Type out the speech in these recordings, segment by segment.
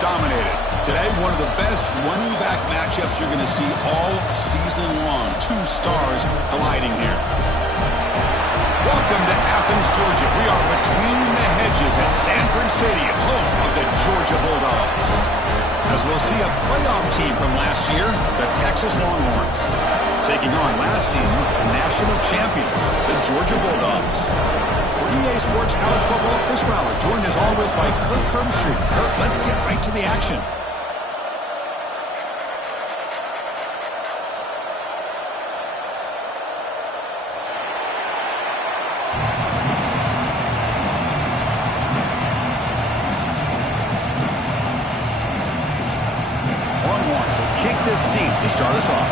dominated. Today, one of the best running back matchups you're going to see all season long. Two stars colliding here. Welcome to Athens, Georgia. We are between the hedges at Sanford Stadium, home of the Georgia Bulldogs. As we'll see a playoff team from last year, the Texas Longhorns, taking on last season's national champions, the Georgia Bulldogs. For EA Sports College Football, Chris Fowler, joined as always by Kirk Herbstreit. Kirk, let's get right to the action. Longhorns will kick this deep to start us off.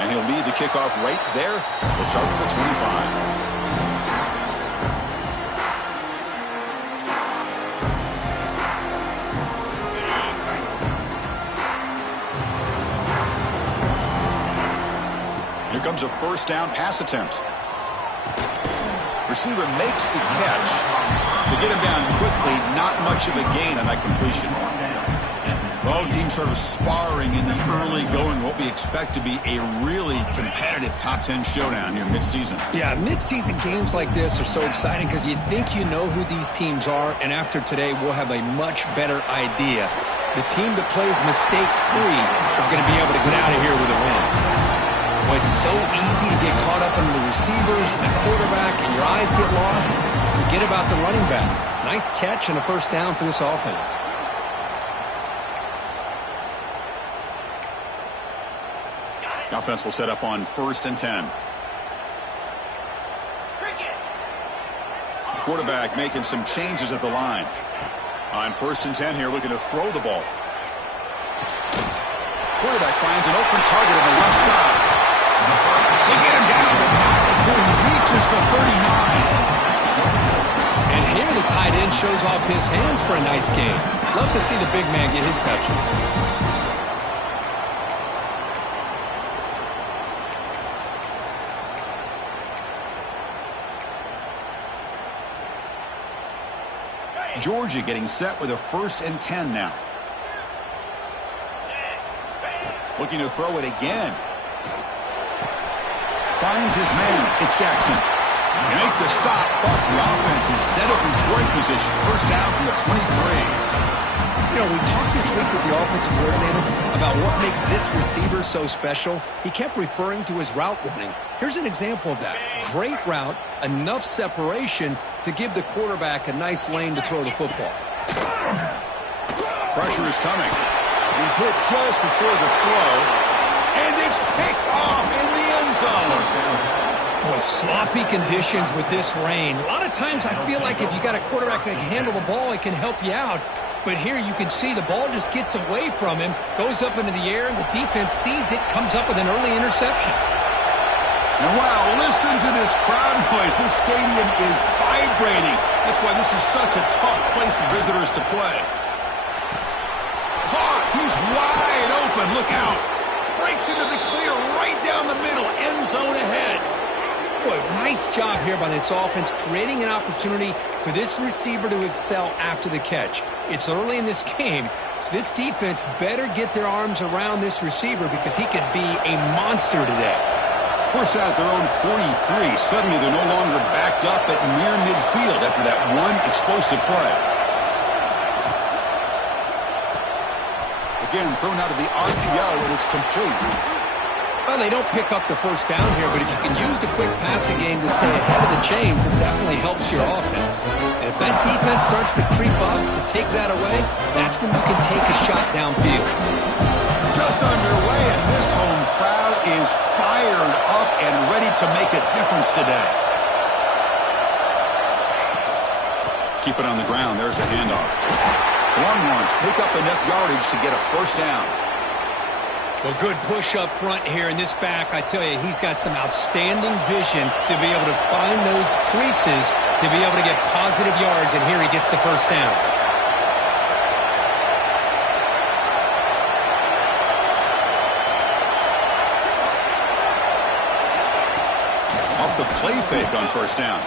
And he'll lead the kickoff right there. We'll start with the 25. Here comes a first down pass attempt. Receiver makes the catch. To get him down quickly, not much of a gain on that completion. Both teams sort of sparring in the early going, what we expect to be a really competitive top 10 showdown here midseason. Yeah, midseason games like this are so exciting because you think you know who these teams are, and after today, we'll have a much better idea. The team that plays mistake-free is going to be able to get out of here with a win. Well, it's so easy to get caught up in the receivers and the quarterback, and your eyes get lost. Forget about the running back. Nice catch and a first down for this offense. The offense will set up on 1st and 10. The quarterback making some changes at the line. On 1st and 10 here, looking to throw the ball. Quarterback finds an open target on the left side. They get him down, but not before he reaches the 39. And here the tight end shows off his hands for a nice game. Love to see the big man get his touches. Georgia getting set with a 1st and 10 now. Looking to throw it again. Finds his man. It's Jackson. They make the stop, but the offense is set up in scoring position. First down from the 23. You know, we talked this week with the offensive coordinator about what makes this receiver so special. He kept referring to his route running. Here's an example of that. Great route, enough separation to give the quarterback a nice lane to throw the football. Pressure is coming. He's hit just before the throw, and it's picked off in the end zone. Boy, sloppy conditions with this rain. A lot of times I feel like if you got a quarterback that can handle the ball, it can help you out. But here you can see the ball just gets away from him, goes up into the air, and the defense sees it, comes up with an early interception. And wow, listen to this crowd noise. This stadium is vibrating. That's why this is such a tough place for visitors to play. Caught. He's wide open. Look out. Breaks into the clear right down the middle. End zone ahead. Boy, nice job here by this offense, creating an opportunity for this receiver to excel after the catch. It's early in this game, so this defense better get their arms around this receiver because he could be a monster today. First out at their own 43. Suddenly they're no longer backed up at near midfield after that one explosive play. Again, thrown out of the RPO, and it's complete. Well, they don't pick up the first down here, but if you can use the quick passing game to stay ahead of the chains, it definitely helps your offense. And if that defense starts to creep up and take that away, that's when you can take a shot downfield. Just underway, and this home crowd is fired up and ready to make a difference today. Keep it on the ground. There's a handoff. Longhorns pick up enough yardage to get a first down. Well, good push up front here in this back. I tell you, he's got some outstanding vision to be able to find those creases to be able to get positive yards, and here he gets the first down. Off the play fake on first down.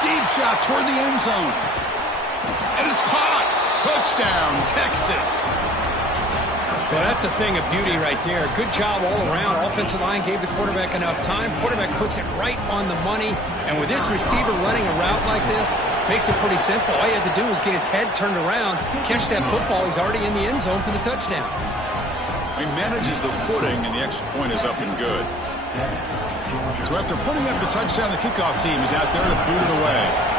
Deep shot toward the end zone. And it's caught. Touchdown, Texas. Well, that's a thing of beauty right there. Good job all around. Offensive line gave the quarterback enough time. Quarterback puts it right on the money. And with this receiver running a route like this, makes it pretty simple. All you have to do is get his head turned around, catch that football. He's already in the end zone for the touchdown. He manages the footing, and the extra point is up and good. So after putting up the touchdown, the kickoff team is out there to boot it away.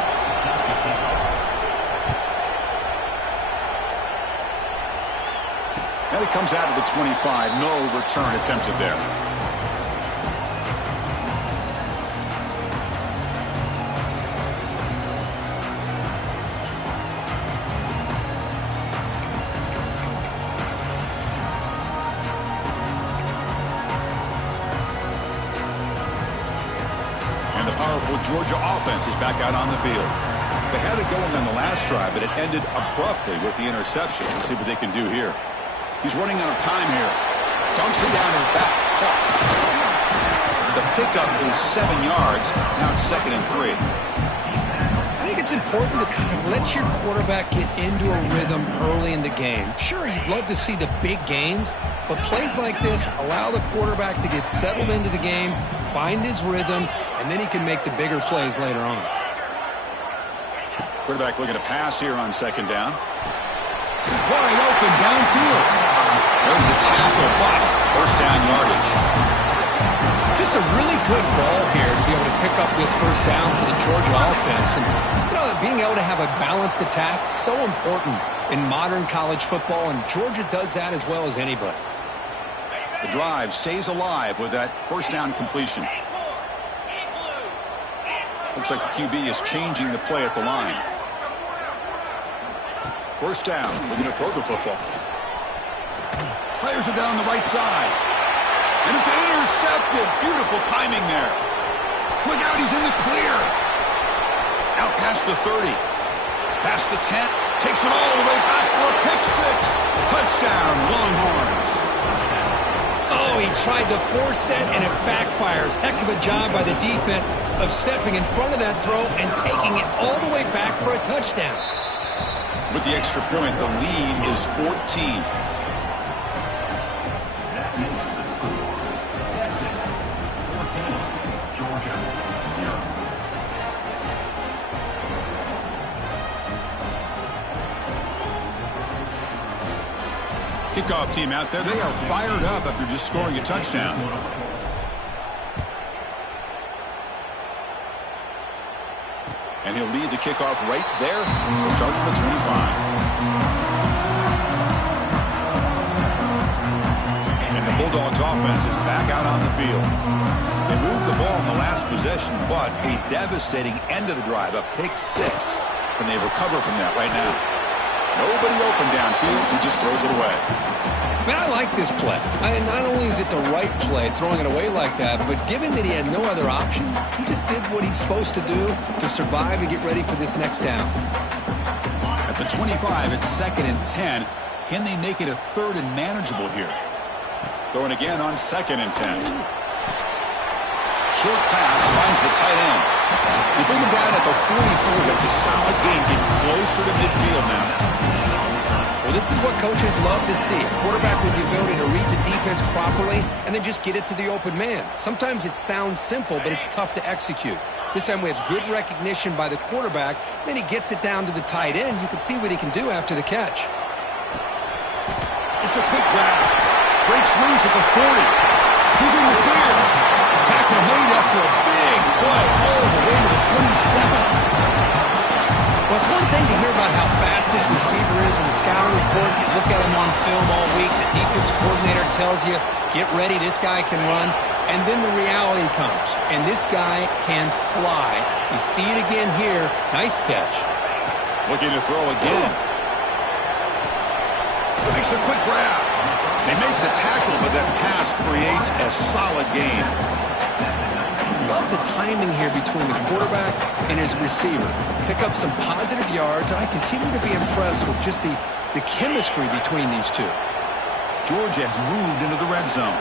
And it comes out of the 25. No return attempted there. And the powerful Georgia offense is back out on the field. They had it going on the last drive, but it ended abruptly with the interception. Let's see what they can do here. He's running out of time here. Dumps it down to the back. The pickup is 7 yards. Now it's 2nd and 3. I think it's important to kind of let your quarterback get into a rhythm early in the game. Sure, you'd love to see the big gains, but plays like this allow the quarterback to get settled into the game, find his rhythm, and then he can make the bigger plays later on. Quarterback looking to pass here on 2nd down. Wide open downfield. There's the tackle, but first down yardage. Just a really good ball here to be able to pick up this first down for the Georgia offense. And, being able to have a balanced attack, so important in modern college football, and Georgia does that as well as anybody. The drive stays alive with that first down completion. Looks like the QB is changing the play at the line. First down. We're going to throw the football. Players are down the right side. And it's intercepted. Beautiful timing there. Look out, he's in the clear. Out past the 30. Past the 10. Takes it all the way back for a pick six. Touchdown, Longhorns. Oh, he tried to force it, and it backfires. Heck of a job by the defense of stepping in front of that throw and taking it all the way back for a touchdown. With the extra point, the lead is 14. Kickoff team out there. They are fired up after just scoring a touchdown. And he'll lead the kickoff right there. He'll start at the 25. And the Bulldogs offense is back out on the field. They moved the ball in the last possession, but a devastating end of the drive, a pick six. Can they recover from that right now? Nobody open downfield. He just throws it away. Man, I like this play. Not only is it the right play, throwing it away like that, but given that he had no other option, he just did what he's supposed to do to survive and get ready for this next down. At the 25, it's 2nd and 10. Can they make it a 3rd and manageable here? Throwing again on 2nd and 10. Short pass finds the tight end. They bring him down at the 44. That's a solid game, getting closer to midfield now. Well, this is what coaches love to see. A quarterback with the ability to read the defense properly and then just get it to the open man. Sometimes it sounds simple, but it's tough to execute. This time we have good recognition by the quarterback. Then he gets it down to the tight end. You can see what he can do after the catch. It's a quick grab. Breaks loose at the 40. He's in the clear. Tackle made after a big play all the way to the 27. Well, it's one thing to hear about how fast this receiver is in the scouting report. You look at him on film all week. The defense coordinator tells you, get ready, this guy can run. And then the reality comes, and this guy can fly. You see it again here. Nice catch. Looking to throw again. Makes a quick grab. They make the tackle, but that pass creates a solid gain. Love the timing here between the quarterback and his receiver. Pick up some positive yards, and I continue to be impressed with just the chemistry between these two. Georgia has moved into the red zone.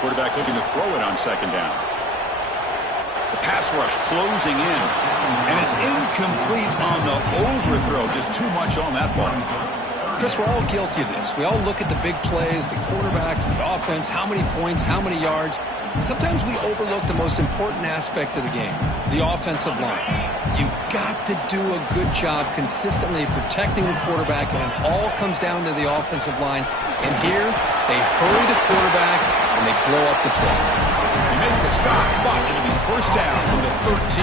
Quarterback looking to throw it on second down. The pass rush closing in. And it's incomplete on the overthrow. Just too much on that ball. Chris, we're all guilty of this. We all look at the big plays, the quarterbacks, the offense, how many points, how many yards. And sometimes we overlook the most important aspect of the game, the offensive line. You've got to do a good job consistently protecting the quarterback, and it all comes down to the offensive line. And here, they hurry the quarterback, and they blow up the play. They make the stop, but it'll be first down from the 13.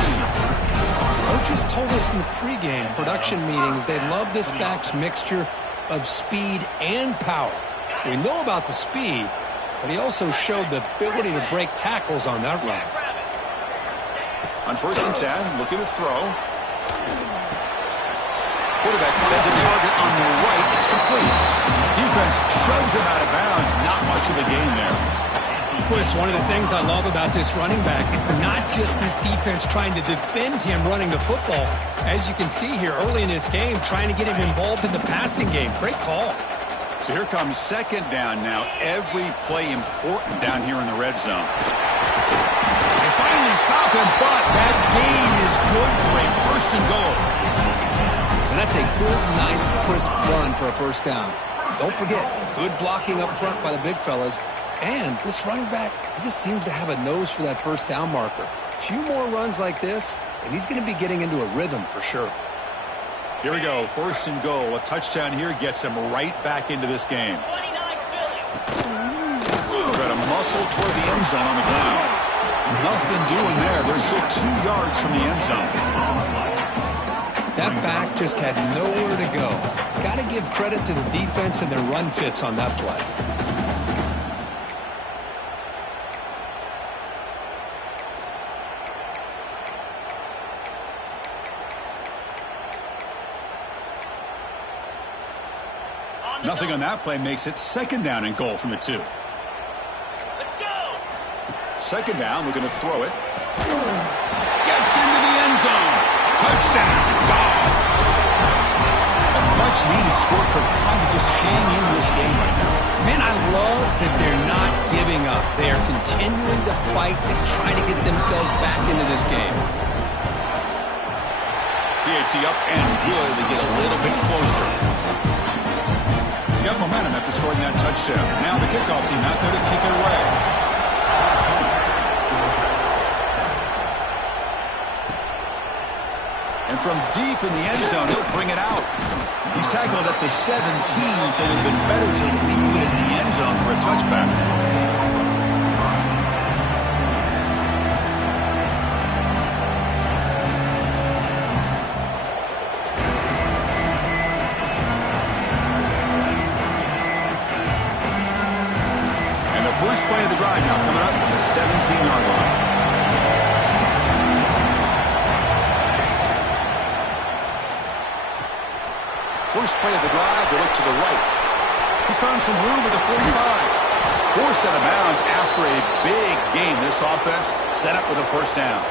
Coaches told us in the pregame production meetings they love this back's mixture of speed and power. We know about the speed, but he also showed the ability to break tackles on that run. On 1st and 10, looking to throw. Quarterback finds a target on the right. It's complete. Defense shoves him out of bounds. Not much of a gain there. Chris, one of the things I love about this running back, it's not just this defense trying to defend him running the football. As you can see here early in this game, trying to get him involved in the passing game. Great call. So here comes second down now. Every play important down here in the red zone. They finally stop him, but that gain is good for a first and goal. And that's a good, nice, crisp run for a first down. Don't forget, good blocking up front by the big fellas. And this running back, he just seems to have a nose for that first down marker. A few more runs like this, and he's going to be getting into a rhythm for sure. Here we go, first and goal. A touchdown here gets him right back into this game. Try to muscle toward the end zone on the ground. Nothing doing there. They're still 2 yards from the end zone. That back just had nowhere to go. Got to give credit to the defense and their run fits on that play. Nothing on that play makes it second down and goal from the 2. Let's go. Second down, we're going to throw it. Gets into the end zone. Touchdown, Dogs. A much-needed score, trying to just hang in this game right now. Man, I love that they're not giving up. They are continuing to fight and try to get themselves back into this game. PAT up and good. They get a little bit closer. Got momentum after scoring that touchdown. Now the kickoff team out there to kick it away. And from deep in the end zone, he'll bring it out. He's tackled at the 17, so it would have been better to leave it in the end zone for a touchback. First play of the drive now coming up from the 17-yard line. First play of the drive, they look to the right. He's found some room at the 45. Forced out of bounds after a big game. This offense set up with a first down.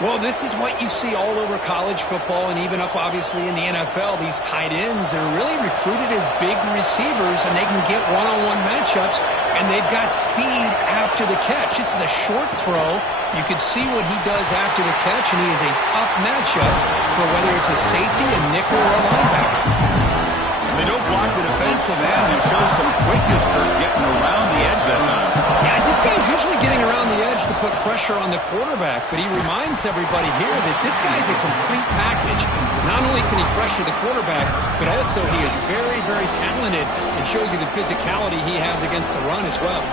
Well, this is what you see all over college football and even up, obviously, in the NFL. These tight ends are really recruited as big receivers, and they can get one-on-one matchups, and they've got speed after the catch. This is a short throw. You can see what he does after the catch, and he is a tough matchup for whether it's a safety, a nickel, or a linebacker. They don't block the defensive end and show some quickness, Kurt, getting around the edge that time. Yeah, this guy's usually getting around the edge to put pressure on the quarterback, but he reminds everybody here that this guy's a complete package. Not only can he pressure the quarterback, but also he is very, very talented and shows you the physicality he has against the run as well.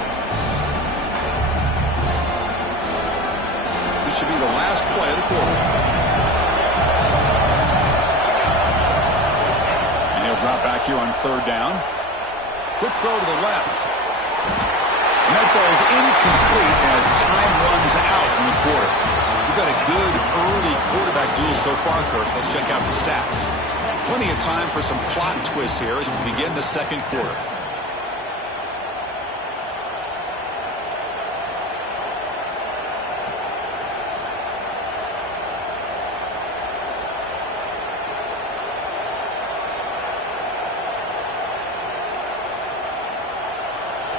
This should be the last play of the quarter. Drop back here on third down. Quick throw to the left. And that falls incomplete as time runs out in the quarter. We've got a good early quarterback duel so far, Kirk. Let's check out the stats. Plenty of time for some plot twists here as we begin the second quarter.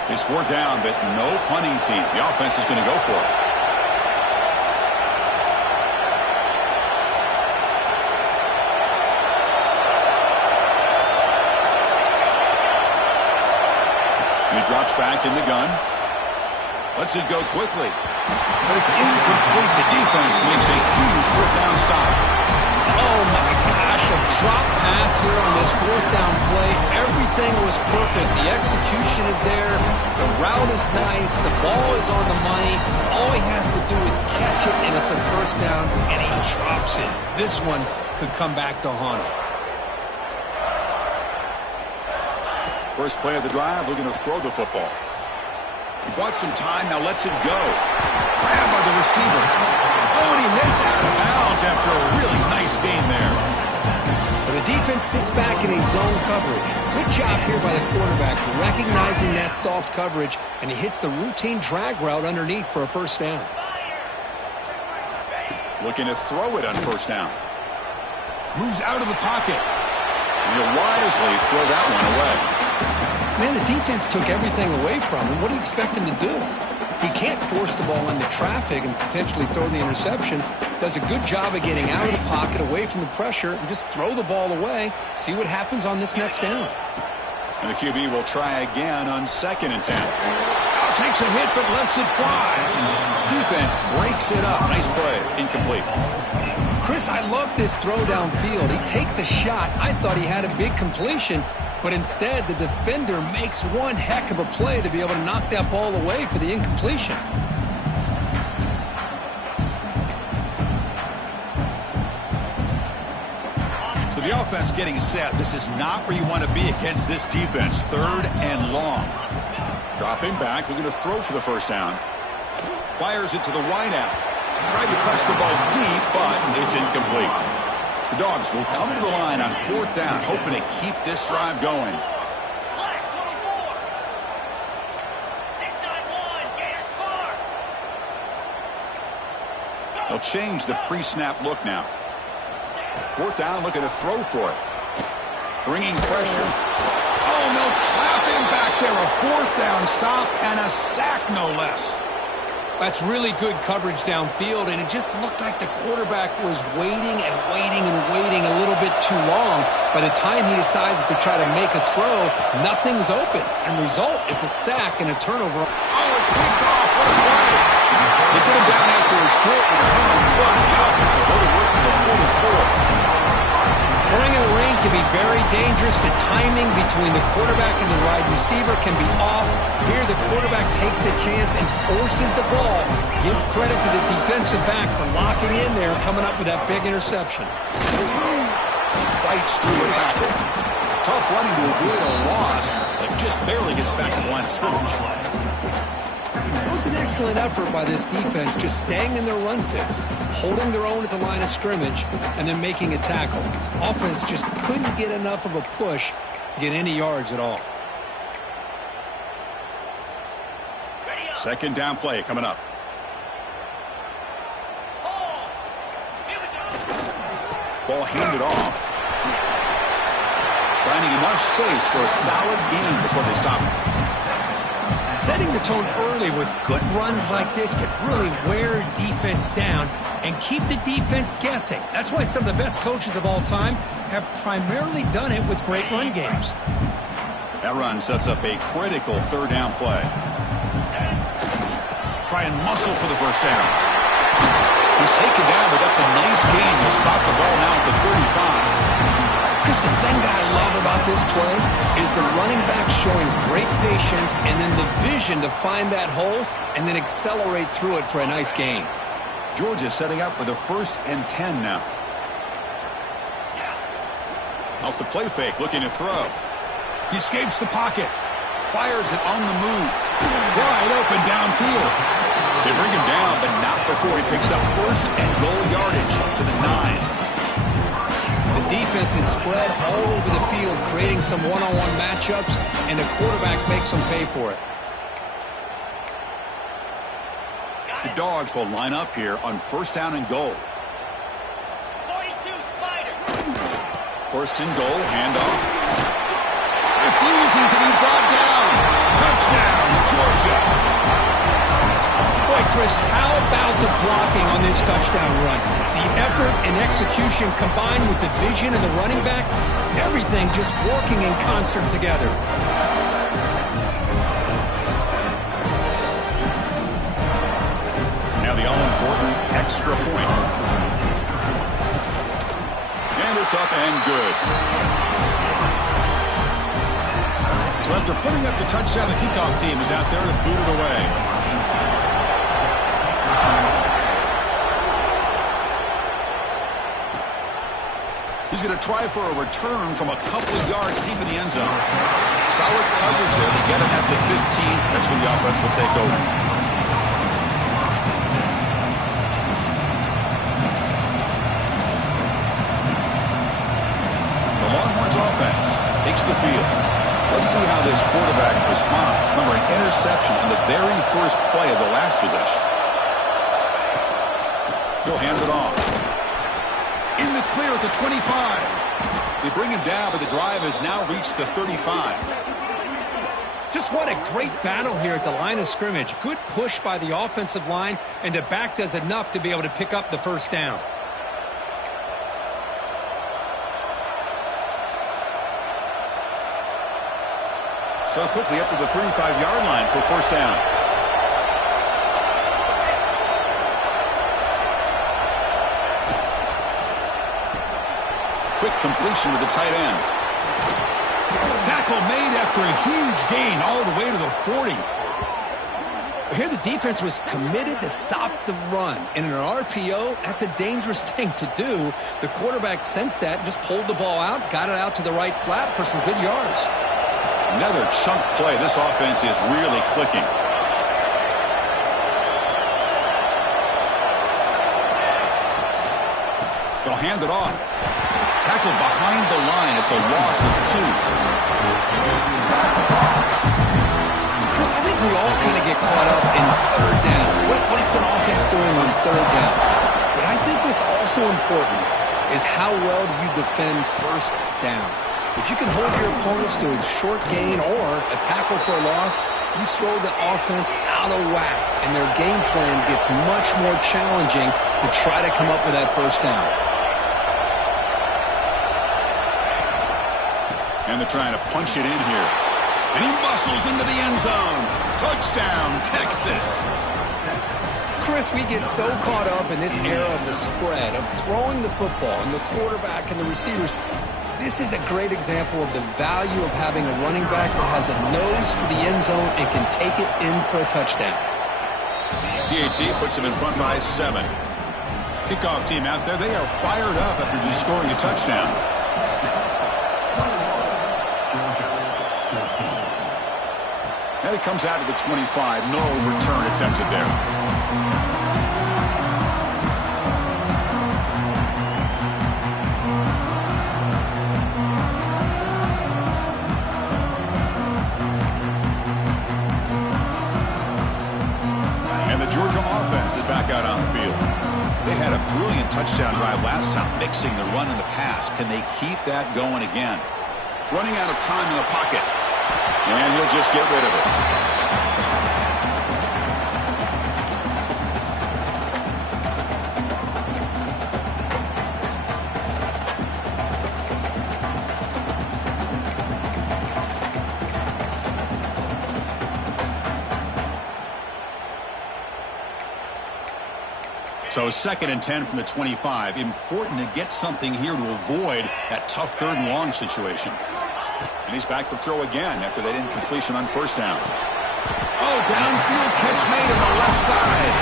They It's fourth down, but no punting team. The offense is going to go for it. And he drops back in the gun. Lets it go quickly. But it's incomplete. The defense makes a huge fourth down stop. Oh, my gosh, a drop pass here on this fourth down play. Everything was perfect. The execution is there. The route is nice. The ball is on the money. All he has to do is catch it, and it's a first down, and he drops it. This one could come back to haunt him. First play of the drive, looking to throw the football. He bought some time, now lets it go. Grabbed by the receiver. Oh, and he heads out of bounds after a really nice gain there. But the defense sits back in a zone coverage. Good job here by the quarterback recognizing that soft coverage, and he hits the routine drag route underneath for a first down. Looking to throw it on first down. Moves out of the pocket. And he'll wisely throw that one away. Man, the defense took everything away from him. What do you expect him to do? He can't force the ball into traffic and potentially throw the interception. Does a good job of getting out of the pocket, away from the pressure, and just throw the ball away. See what happens on this next down. And the QB will try again on 2nd and 10. Now takes a hit, but lets it fly. Defense breaks it up. Nice play. Incomplete. Chris, I love this throw downfield. He takes a shot. I thought he had a big completion. But instead, the defender makes one heck of a play to be able to knock that ball away for the incompletion. So the offense getting set. This is not where you want to be against this defense. 3rd and long. Dropping back, looking to throw for the first down. Fires it to the wideout. Tried to press the ball deep, but it's incomplete. The Dogs will come to the line on 4th down, hoping to keep this drive going. Black 24. 691. Gators far. They'll change the pre-snap look now. 4th down, looking to throw for it. Bringing pressure. Oh, no, trap him back there. A 4th down stop and a sack, no less. That's really good coverage downfield, and it just looked like the quarterback was waiting and waiting and waiting a little bit too long. By the time he decides to try to make a throw, nothing's open. And result is a sack and a turnover. Oh, it's picked off. What a play. They get him down after a short return, but the offense will go to work from the 44. Throwing in the rain can be very dangerous. The timing between the quarterback and the wide receiver can be off. Here, the quarterback takes a chance and forces the ball. Give credit to the defensive back for locking in there, coming up with that big interception. Fights through a tackle. Tough running to avoid a loss, but just barely gets back to the line of scrimmage. It was an excellent effort by this defense, just staying in their run fits, holding their own at the line of scrimmage, and then making a tackle. Offense just couldn't get enough of a push to get any yards at all. 2nd down play coming up. Ball handed off. Finding enough space for a solid gain before they stop him. Setting the tone early with good runs like this can really wear defense down and keep the defense guessing. That's why some of the best coaches of all time have primarily done it with great run games. That run sets up a critical 3rd down play. Try and muscle for the first down. He's taken down, but that's a nice gain. He'll spot the ball now at the 35. Chris, the thing that I love about this play is the running back showing great patience and then the vision to find that hole and then accelerate through it for a nice gain. Georgia setting up with a 1st and 10 now. Off the play fake, looking to throw. He escapes the pocket. Fires it on the move. Wide open downfield. They bring him down, but not before he picks up 1st and goal yardage to the 9. The defense is spread all over the field, creating some one-on-one matchups, and the quarterback makes them pay for it. The Dogs will line up here on 1st down and goal. 42 Spider. 1st and goal, handoff. Refusing to be brought down. Touchdown, Georgia. Boy, Chris, how about the blocking on this touchdown run? The effort and execution combined with the vision of the running back, everything just working in concert together. Now the all-important extra point. And it's up and good. So after putting up the touchdown, the kickoff team is out there to boot it away. He's going to try for a return from a couple of yards deep in the end zone. Solid coverage there. They get him at the 15. That's where the offense will take over. The Longhorns offense takes the field. Let's see how this quarterback responds. Remember, an interception on the very first play of the last possession. He'll hand it off. In the clear at the 25. They bring him down, but the drive has now reached the 35. Just what a great battle here at the line of scrimmage. Good push by the offensive line, and the back does enough to be able to pick up the first down. So quickly up to the 35-yard line for first down. Quick completion to the tight end. Tackle made after a huge gain all the way to the 40. Here the defense was committed to stop the run. In an RPO, that's a dangerous thing to do. The quarterback sensed that, just pulled the ball out, got it out to the right flat for some good yards. Another chunk play. This offense is really clicking. They'll hand it off. Tackled behind the line. It's a loss of 2. Chris, I think we all kind of get caught up in third down. What's an offense doing on third down? But I think what's also important is how well do you defend first down. If you can hold your opponents to a short gain or a tackle for a loss, you throw the offense out of whack, and their game plan gets much more challenging to try to come up with that first down. And they're trying to punch it in here. And he muscles into the end zone. Touchdown, Texas. Chris, we get so caught up in this era of the spread, of throwing the football, and the quarterback and the receivers. This is a great example of the value of having a running back that has a nose for the end zone and can take it in for a touchdown. PAT puts him in front by 7. Kickoff team out there. They are fired up after just scoring a touchdown. And it comes out of the 25. No return attempted there. Georgia offense is back out on the field. They had a brilliant touchdown drive last time, mixing the run and the pass. Can they keep that going again? Running out of time in the pocket. And he'll just get rid of it. So 2nd and 10 from the 25. Important to get something here to avoid that tough 3rd and long situation. And he's back to throw again after that incompletion on first down. Oh, downfield catch made on the left side.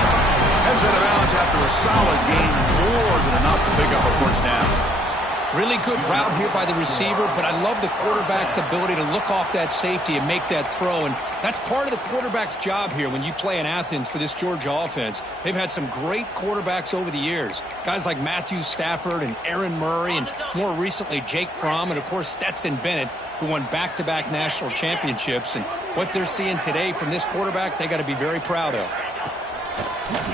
Heads out of bounds after a solid gain, more than enough to pick up a first down. Really good route here by the receiver, but I love the quarterback's ability to look off that safety and make that throw. And that's part of the quarterback's job here when you play in Athens for this Georgia offense. They've had some great quarterbacks over the years. Guys like Matthew Stafford and Aaron Murray and more recently Jake Fromm and, of course, Stetson Bennett, who won back-to-back national championships. And what they're seeing today from this quarterback, they got to be very proud of.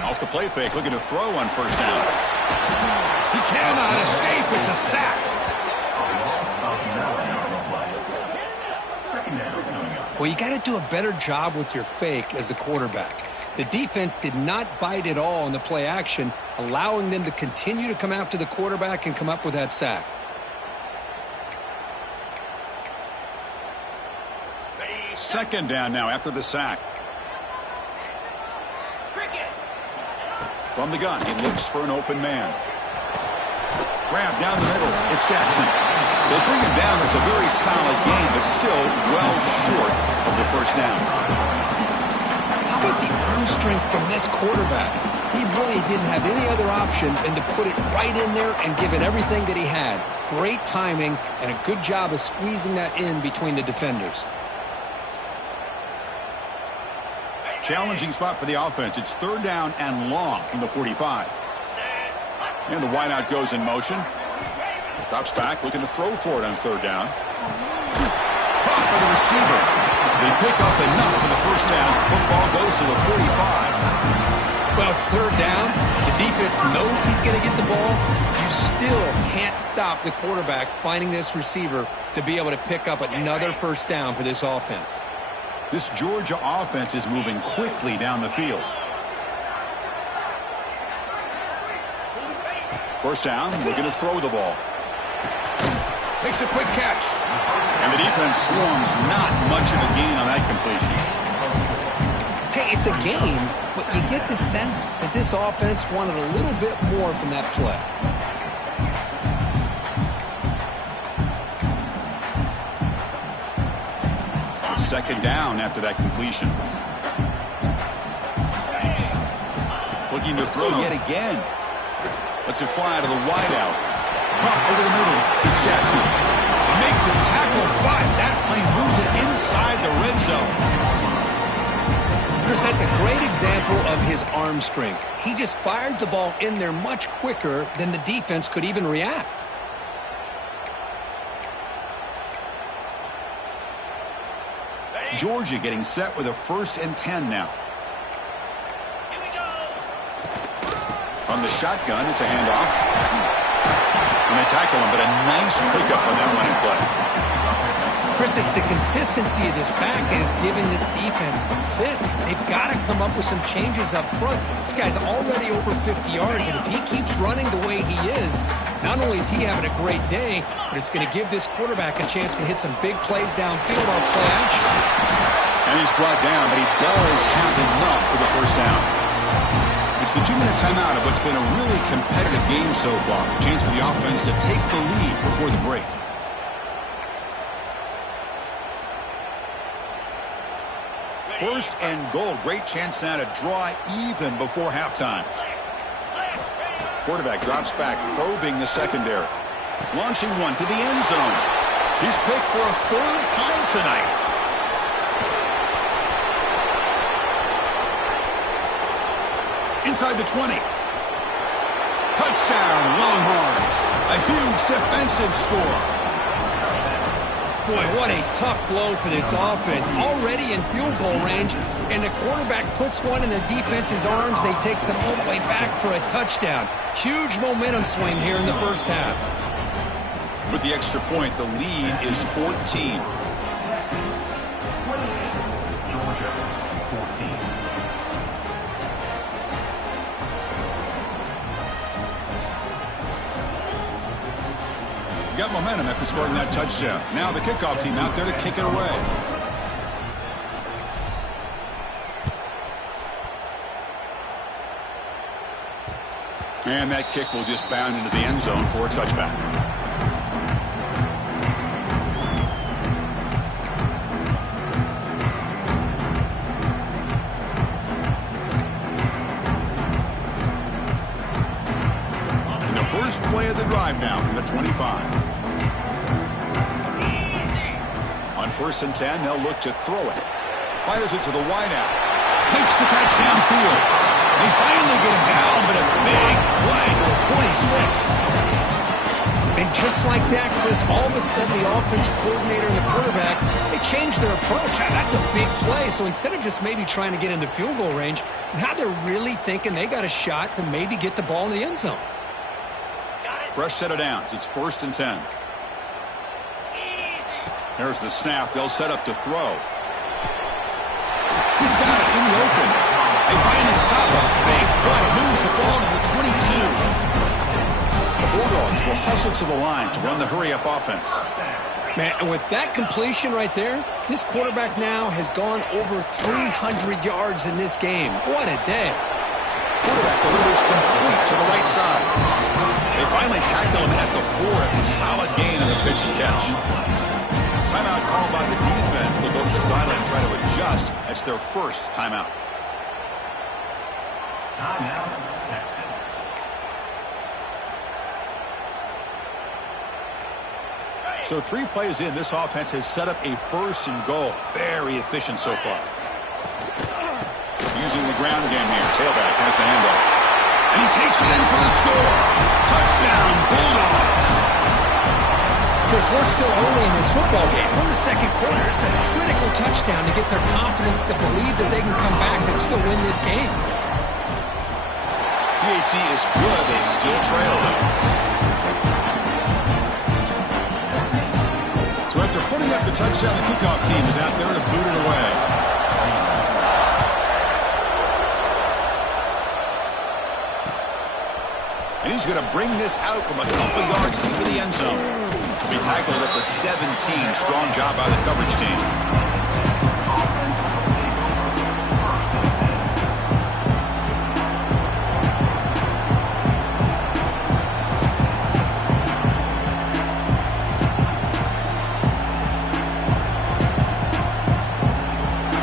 Off the play fake, looking to throw on first down. He cannot escape. It's a sack. Well, Well, you got to do a better job with your fake as the quarterback. The defense did not bite at all in the play action, allowing them to continue to come after the quarterback and come up with that sack. Second down now after the sack. From the gun, he looks for an open man. Grab down the middle. It's Jackson. They bring him down. It's a very solid game, but still well short of the first down. How about the arm strength from this quarterback? He really didn't have any other option than to put it right in there and give it everything that he had. Great timing and a good job of squeezing that in between the defenders. Challenging spot for the offense. It's third down and long from the 45. And the wideout goes in motion. Drops back, looking to throw for it on third down. Caught by the receiver. They pick up enough for the first down. Football goes to the 45. Well, it's third down. The defense knows he's going to get the ball. You still can't stop the quarterback finding this receiver to be able to pick up another first down for this offense. This Georgia offense is moving quickly down the field. First down, looking to throw the ball. Makes a quick catch. And the defense swarms, not much of a gain on that completion. Hey, it's a gain, but you get the sense that this offense wanted a little bit more from that play. Second down after that completion. Looking to throw yet again. Lets it fly to the wideout. Caught over the middle. It's Jackson. Make the tackle, but that plane moves it inside the red zone. Chris, that's a great example of his arm strength. He just fired the ball in there much quicker than the defense could even react. Georgia getting set with a 1st and 10 now. Here we go. On the shotgun, it's a handoff. And they tackle him, but a nice pickup on that one in play. Chris, it's the consistency of this back that is giving this defense fits. They've got to come up with some changes up front. This guy's already over 50 yards, and if he keeps running the way he is, not only is he having a great day, but it's going to give this quarterback a chance to hit some big plays downfield off play action. And he's brought down, but he does have enough for the first down. It's the 2-minute timeout of what's been a really competitive game so far. A chance for the offense to take the lead before the break. First and goal. Great chance now to draw even before halftime. Quarterback drops back, probing the secondary. Launching one to the end zone. He's picked for a 3rd time tonight. Inside the 20. Touchdown, Longhorns. A huge defensive score. Boy, what a tough blow for this offense. Already in field goal range, and the quarterback puts one in the defense's arms. They take them all the way back for a touchdown. Huge momentum swing here in the first half. With the extra point, the lead is 14. Got momentum after scoring that touchdown. Now the kickoff team out there to kick it away. And that kick will just bound into the end zone for a touchback. And the first play of the drive now from the 25. On 1st and 10, they'll look to throw it. Fires it to the wideout. Makes the catch downfield. They finally get him down, but a big play to the 46. And just like that, Chris, all of a sudden the offensive coordinator and the quarterback, they changed their approach. That's a big play. So instead of just maybe trying to get into field goal range, now they're really thinking they got a shot to maybe get the ball in the end zone. Fresh set of downs. It's 1st and 10. There's the snap. They'll set up to throw. He's got it in the open. They finally stop him. They moves the ball to the 22. The Bulldogs will hustle to the line to run the hurry-up offense. Man, and with that completion right there, this quarterback now has gone over 300 yards in this game. What a day. Quarterback delivers complete to the right side. They finally tackle him at the 4. It's a solid gain on the pitch and catch. Timeout called by the defense. They'll go to the sideline and try to adjust. That's their first timeout. Timeout, Texas. So 3 plays in, this offense has set up a first and goal. Very efficient so far. Using the ground game here. Tailback has the handoff. And he takes it in for the score. Touchdown, Bulldogs. Chris, we're still early in this football game. We're in the second quarter. It's a critical touchdown to get their confidence to believe that they can come back and still win this game. PHC is good. They still trail, though. So after putting up the touchdown, the kickoff team is out there to boot it away. And he's going to bring this out from a couple yards deep in the end zone. He'll be tackled at the 17. Strong job by the coverage team.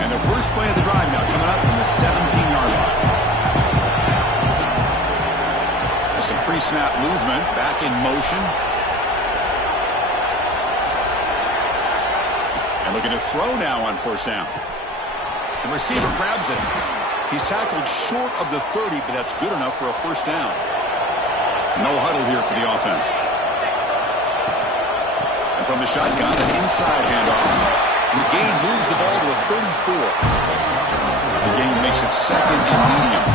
And the first play of the drive now coming up from the 17-yard line. Some pre-snap movement, back in motion. And looking to throw now on first down. The receiver grabs it. He's tackled short of the 30, but that's good enough for a first down. No huddle here for the offense. And from the shotgun, an inside handoff. McGain moves the ball to the 34. McGain makes it second and medium.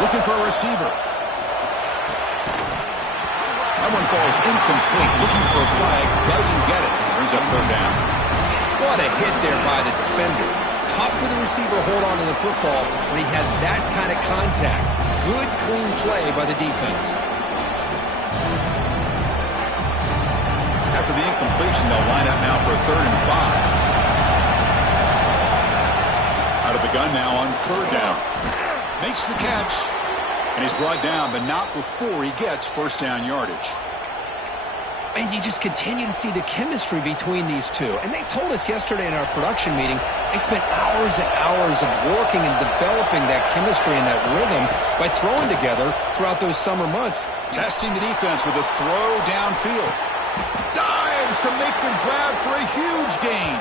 Looking for a receiver. That one falls incomplete. Looking for a flag. Doesn't get it. Brings up third down. What a hit there by the defender. Tough for the receiver to hold on to the football when he has that kind of contact. Good, clean play by the defense. After the incompletion, they'll line up now for a 3rd and 5. Out of the gun now on 3rd down. Makes the catch. And he's brought down, but not before he gets first down yardage. And you just continue to see the chemistry between these two. And they told us yesterday in our production meeting, they spent hours and hours of working and developing that chemistry and that rhythm by throwing together throughout those summer months. Testing the defense with a throw downfield. Dives to make the grab for a huge gain.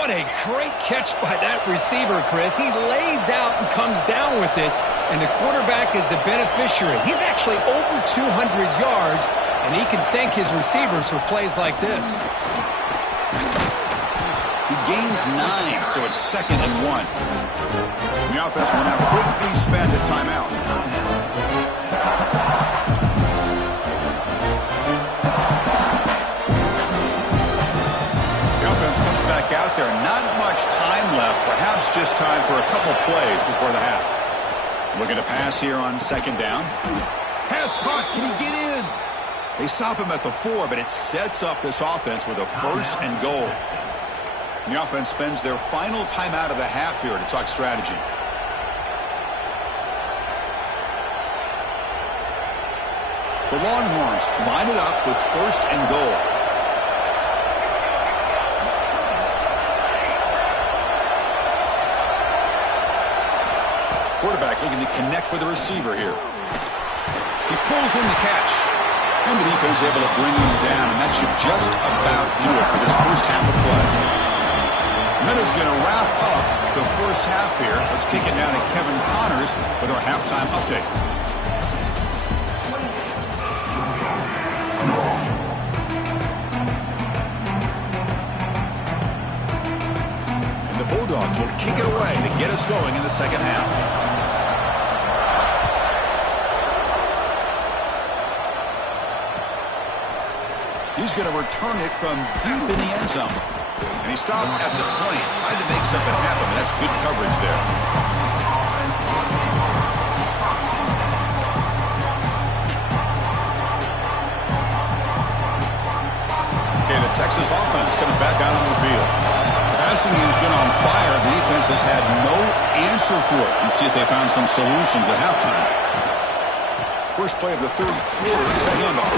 What a great catch by that receiver, Chris. He lays out and comes down with it, and the quarterback is the beneficiary. He's actually over 200 yards, and he can thank his receivers for plays like this. He gains 9, so it's 2nd and 1. And the offense will now quickly spend a timeout. Comes back out there. Not much time left. Perhaps just time for a couple plays before the half. Looking to pass here on 2nd down. Pass caught. Can he get in? They stop him at the 4, but it sets up this offense with a 1st and goal. And the offense spends their final timeout of the half here to talk strategy. The Longhorns line it up with 1st and goal. Quarterback looking to connect with the receiver here. He pulls in the catch. And the defense able to bring him down, and that should just about do it for this first half of play. Meadows going to wrap up the first half here. Let's kick it down to Kevin Connors with our halftime update. And the Bulldogs will kick it away to get us going in the second half. He's going to return it from deep in the end zone. And he stopped at the 20, tried to make something happen. That's good coverage there. Okay, the Texas offense comes back out on the field. The passing game's been on fire. The defense has had no answer for it. Let's see if they found some solutions at halftime. First play of the third quarter is a handoff.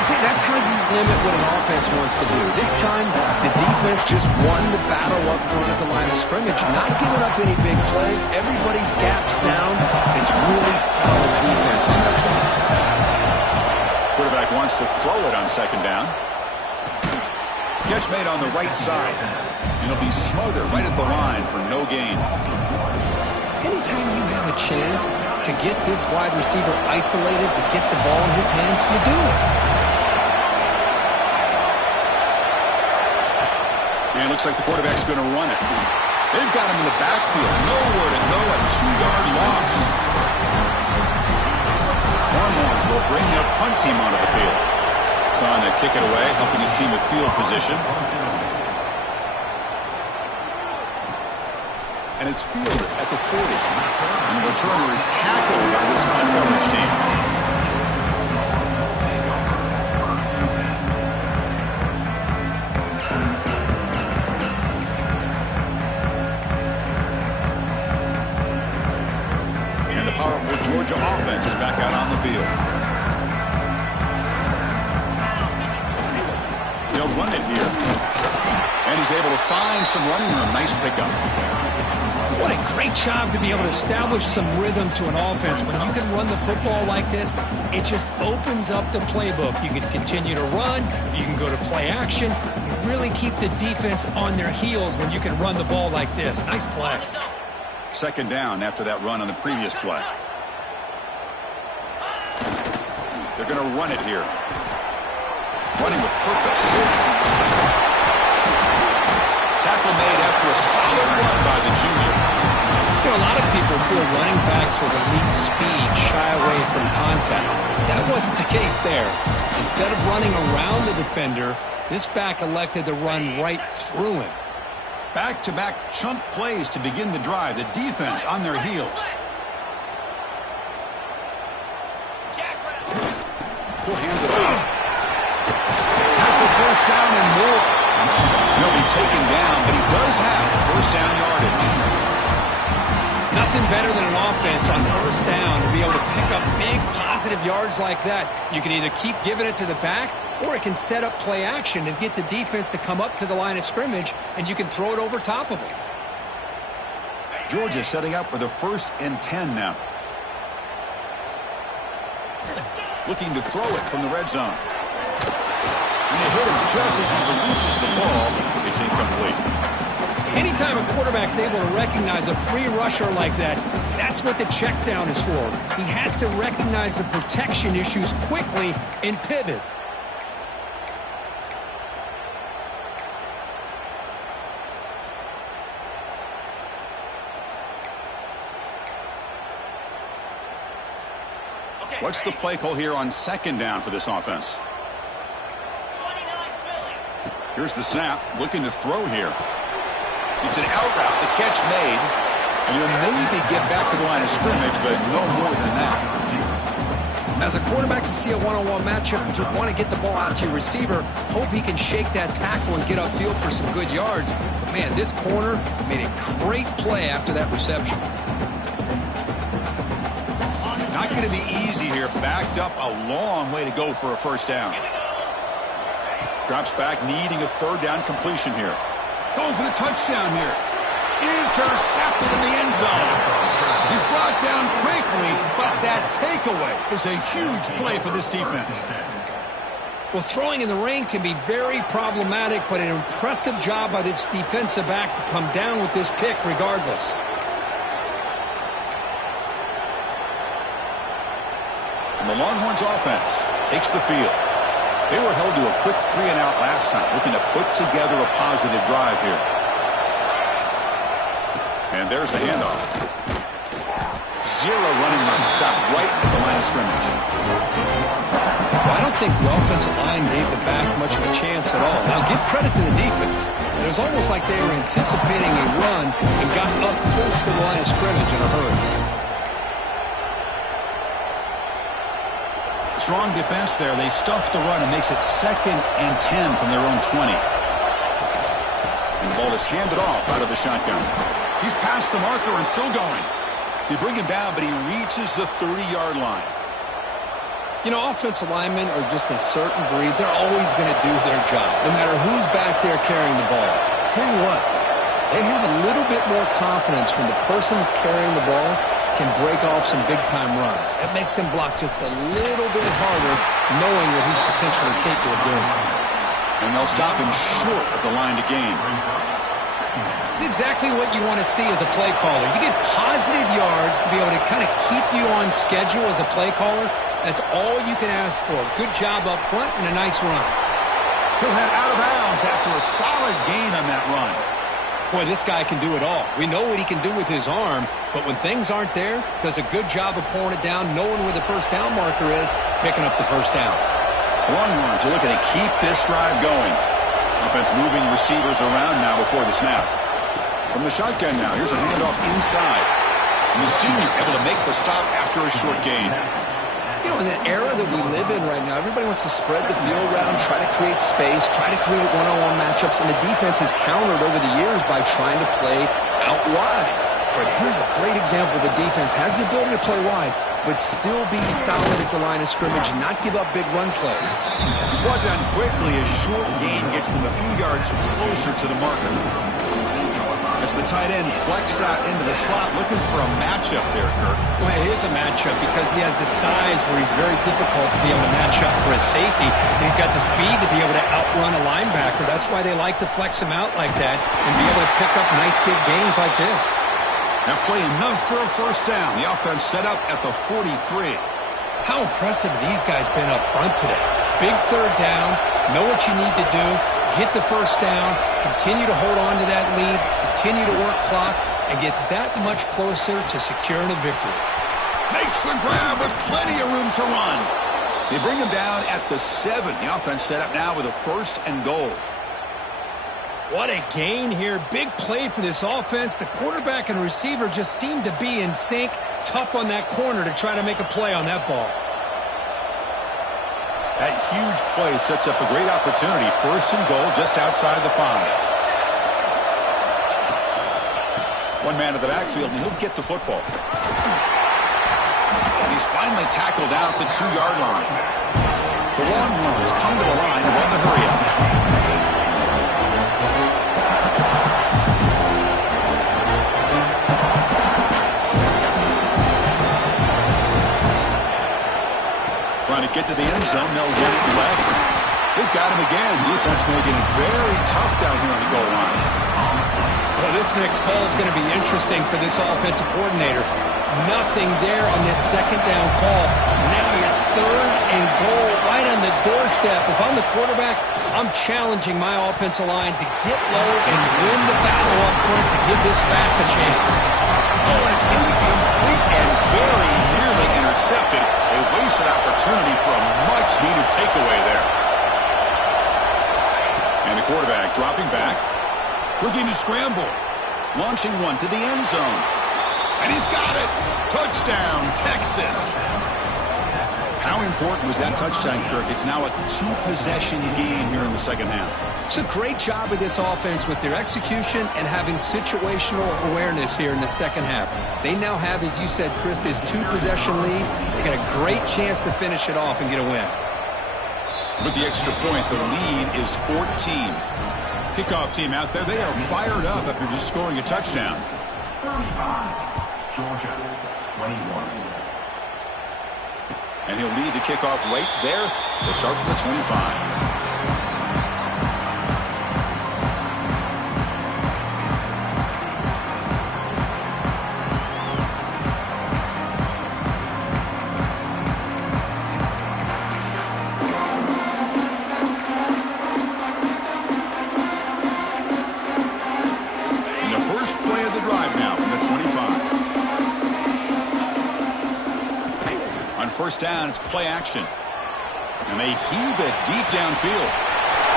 See, that's how you limit what an offense wants to do. This time, the defense just won the battle up front at the line of scrimmage, not giving up any big plays. Everybody's gap sound. It's really solid defense on that play. Quarterback wants to throw it on second down. Catch made on the right side. And it'll be smothered right at the line for no gain. Anytime you have a chance to get this wide receiver isolated, to get the ball in his hands, you do it. And it looks like the quarterback's going to run it. They've got him in the backfield. Nowhere to go. A 2-yard loss. Longhorns will bring their punt team onto the field. It's on to kick it away, helping his team with field position. And it's fielded at the 40. And the returner is tackled by this punt coverage team. And the powerful Georgia offense is back out on the field. They'll run it here. And he's able to find some running room. Nice pickup. What a great job to be able to establish some rhythm to an offense. When you can run the football like this, it just opens up the playbook. You can continue to run. You can go to play action. You really keep the defense on their heels when you can run the ball like this. Nice play. Second down after that run on the previous play. They're going to run it here. Running with purpose. Tackle made after a solid run by the junior. You know, a lot of people feel running backs with elite speed shy away from contact. That wasn't the case there. Instead of running around the defender, this back elected to run right through him. Back-to-back chunk plays to begin the drive. The defense on their heels. He'll hand it off. Has the first down and more. He'll be taken down, but he does have first down yardage. Nothing better than an offense on first down to be able to pick up big positive yards like that. You can either keep giving it to the back, or it can set up play action and get the defense to come up to the line of scrimmage, and you can throw it over top of them. Georgia setting up for the 1st and 10 now. Looking to throw it from the red zone. And they hit him just as he releases the ball. It's incomplete. Anytime a quarterback's able to recognize a free rusher like that, that's what the check down is for. He has to recognize the protection issues quickly and pivot. What's the play call here on second down for this offense? Here's the snap. Looking to throw here. It's an out route. The catch made. And he'll maybe get back to the line of scrimmage, but no more than that. As a quarterback, you see a one-on-one matchup, you want to get the ball out to your receiver. Hope he can shake that tackle and get upfield for some good yards. But man, this corner made a great play after that reception. Not going to be easy here. Backed up a long way to go for a first down. Drops back, needing a third down completion here. Going for the touchdown here. Intercepted in the end zone. He's brought down quickly, but that takeaway is a huge play for this defense. Well, throwing in the rain can be very problematic, but an impressive job by this defensive back to come down with this pick regardless. And the Longhorns offense takes the field. They were held to a quick 3-and-out last time, looking to put together a positive drive here. And there's the handoff. Zero running room, stopped right at the line of scrimmage. Well, I don't think the offensive line gave the back much of a chance at all. Now, give credit to the defense. It was almost like they were anticipating a run and got up close to the line of scrimmage in a hurry. Strong defense there. They stuff the run and makes it 2nd and 10 from their own 20. And the ball is handed off out of the shotgun. He's past the marker and still going. They bring him down, but he reaches the 30-yard line. You know, offensive linemen are just a certain breed. They're always going to do their job, no matter who's back there carrying the ball. I'll tell you what, they have a little bit more confidence when the person that's carrying the ball can break off some big-time runs. That makes them block just a little bit harder, knowing what he's potentially capable of doing. And they'll stop him short of the line to gain. It's exactly what you want to see as a play caller. You get positive yards to be able to kind of keep you on schedule as a play caller. That's all you can ask for. Good job up front and a nice run. He'll head out of bounds after a solid gain on that run. Boy, this guy can do it all. We know what he can do with his arm, but when things aren't there, does a good job of pulling it down, knowing where the first down marker is, picking up the first down. Longhorns are looking to keep this drive going. Offense moving receivers around now before the snap. From the shotgun now, here's a handoff inside. And the senior able to make the stop after a short gain. You know, in the era that we live in right now, everybody wants to spread the field around, try to create space, try to create one-on-one matchups, and the defense has countered over the years by trying to play out wide. But here's a great example. The defense has the ability to play wide, but still be solid at the line of scrimmage and not give up big run plays. He's brought down quickly. A short gain gets them a few yards closer to the marker. As the tight end flex out into the slot, looking for a matchup there, Kirk. Well, it is a matchup because he has the size where he's very difficult to be able to match up for his safety. And he's got the speed to be able to outrun a linebacker. That's why they like to flex him out like that and be able to pick up nice big gains like this. That play enough for a first down. The offense set up at the 43. How impressive have these guys been up front today? Big third down, know what you need to do, get the first down, continue to hold on to that lead, continue to work clock, and get that much closer to securing a victory. Makes the grab with plenty of room to run. They bring him down at the 7. The offense set up now with a 1st and goal. What a gain here. Big play for this offense. The quarterback and receiver just seem to be in sync. Tough on that corner to try to make a play on that ball. That huge play sets up a great opportunity. 1st and goal just outside the 5. One man to the backfield, and he'll get the football. And he's finally tackled out at the 2-yard line. The Longhorns come to the line and run the hurry-up. Trying to get to the end zone. They'll get it left. They've got him again. Defense making it very tough down here on the goal line. Well, this next call is going to be interesting for this offensive coordinator. Nothing there on this 2nd down call. Now you're 3rd and goal right on the doorstep. If I'm the quarterback, I'm challenging my offensive line to get low and win the battle up front to give this back a chance. Oh, it's incomplete and very nearly intercepted. A wasted opportunity for a much-needed takeaway there. And the quarterback dropping back. Looking to scramble. Launching one to the end zone. And he's got it. Touchdown, Texas. How important was that touchdown, Kirk? It's now a 2-possession game here in the second half. It's a great job of this offense with their execution and having situational awareness here in the second half. They now have, as you said, Chris, this 2-possession lead. They got a great chance to finish it off and get a win. With the extra point, the lead is 14. Kickoff team out there, they are fired up after just scoring a touchdown. 35, Georgia, 21. And he'll lead the kickoff right there to start with the 25. First down, it's play action. And they heave it deep downfield.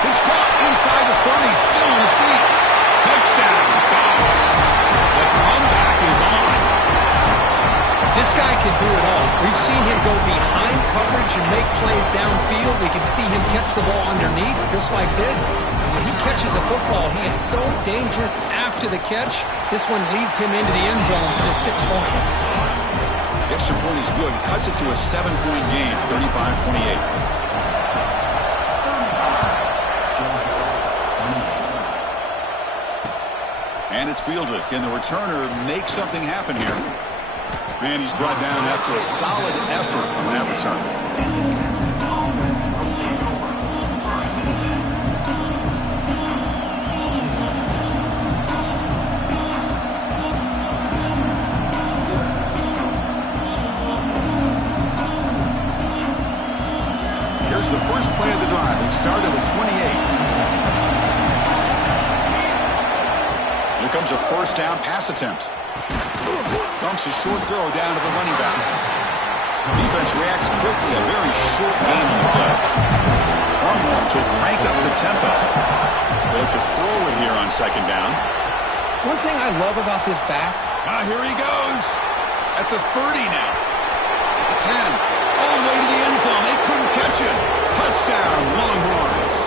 It's caught inside the 30, still on his feet. Touchdown, Bengals. The comeback is on. This guy can do it all. We've seen him go behind coverage and make plays downfield. We can see him catch the ball underneath, just like this. And when he catches a football, he is so dangerous after the catch. This one leads him into the end zone for the 6 points. The extra point is good. Cuts it to a 7-point game, 35-28. And it's fielded. Can the returner make something happen here? And he's brought down after a solid effort on that return. Here's the first play of the drive. It started at the 28. Here comes a first down pass attempt. Dumps a short throw down to the running back. Defense reacts quickly. A very short game on the play. Armstrong to crank up the tempo. They have to throw it here on second down. One thing I love about this back. Here he goes. At the 30 now. At the 10. All the way to the end zone. They couldn't catch him. Touchdown, Longhorns.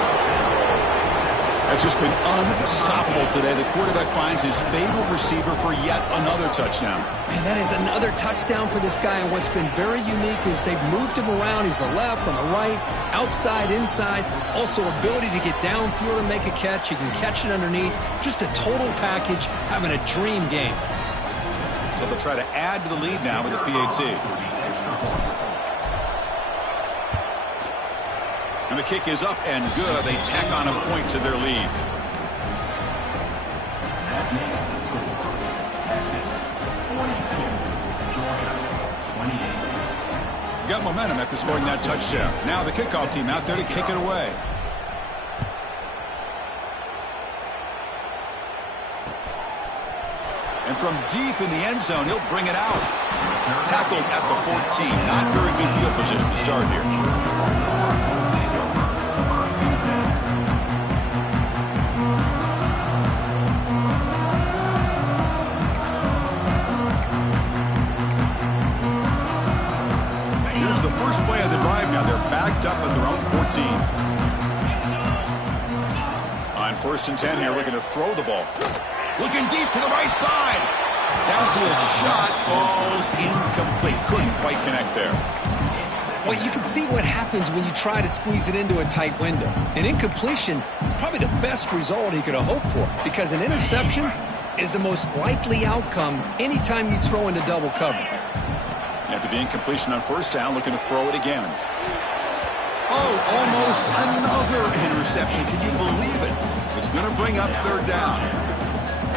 That's just been unstoppable today. The quarterback finds his favorite receiver for yet another touchdown. Man, that is another touchdown for this guy. And what's been very unique is they've moved him around. He's the left, on the right, outside, inside. Also ability to get downfield and make a catch. You can catch it underneath. Just a total package, having a dream game. So they'll try to add to the lead now with the PAT. And the kick is up and good. They tack on a point to their lead. That makes the score Texas 42, Georgia 28. Got momentum after scoring that touchdown. Now the kickoff team out there to kick it away. And from deep in the end zone, he'll bring it out. Tackled at the 14. Not very good field position to start here. Here's the first play of the drive now. They're backed up at their own 14. On 1st and 10 here, looking to throw the ball. Looking deep to the right side. Downfield shot falls incomplete. Couldn't quite connect there. Well, you can see what happens when you try to squeeze it into a tight window. An incompletion is probably the best result he could have hoped for, because an interception is the most likely outcome anytime you throw into double cover. After the incompletion on 1st down, looking to throw it again. Oh, almost another interception. Can you believe it? It's going to bring up 3rd down.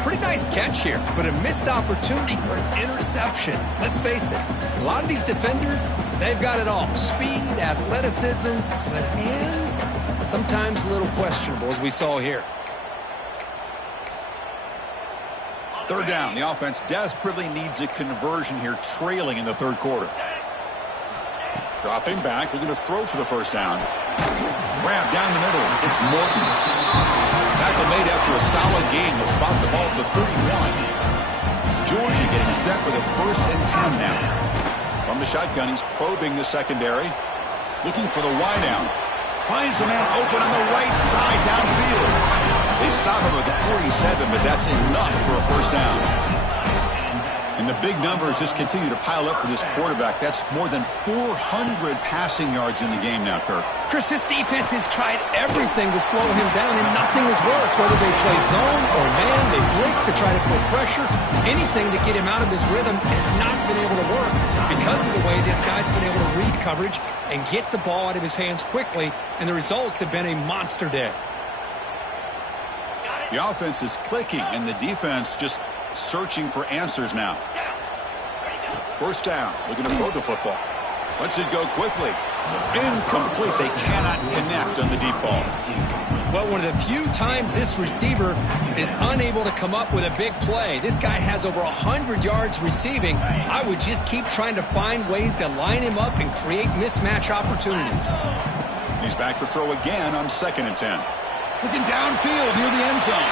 Pretty nice catch here, but a missed opportunity for an interception. Let's face it, a lot of these defenders, they've got it all. Speed, athleticism, but hands, sometimes a little questionable, as we saw here. 3rd down. The offense desperately needs a conversion here, trailing in the 3rd quarter. Dropping back, looking to throw for the 1st down. Grab down the middle. It's Morton. Tackle made after a solid gain. Will spot the ball at the 31. Georgia getting set with a 1st and 10 now. From the shotgun, he's probing the secondary. Looking for the wideout. Finds a man open on the right side downfield. They stop him at the 47, but that's enough for a 1st down. And the big numbers just continue to pile up for this quarterback. That's more than 400 passing yards in the game now, Kirk. Chris, this defense has tried everything to slow him down, and nothing has worked. Whether they play zone or man, they blitz to try to put pressure. Anything to get him out of his rhythm has not been able to work because of the way this guy's been able to read coverage and get the ball out of his hands quickly, and the results have been a monster day. The offense is clicking, and the defense just searching for answers now. 1st down, looking to throw the football. Lets it go quickly. Incomplete. They cannot connect on the deep ball. Well, one of the few times this receiver is unable to come up with a big play. This guy has over 100 yards receiving. I would just keep trying to find ways to line him up and create mismatch opportunities. He's back to throw again on 2nd and 10. Looking downfield near the end zone.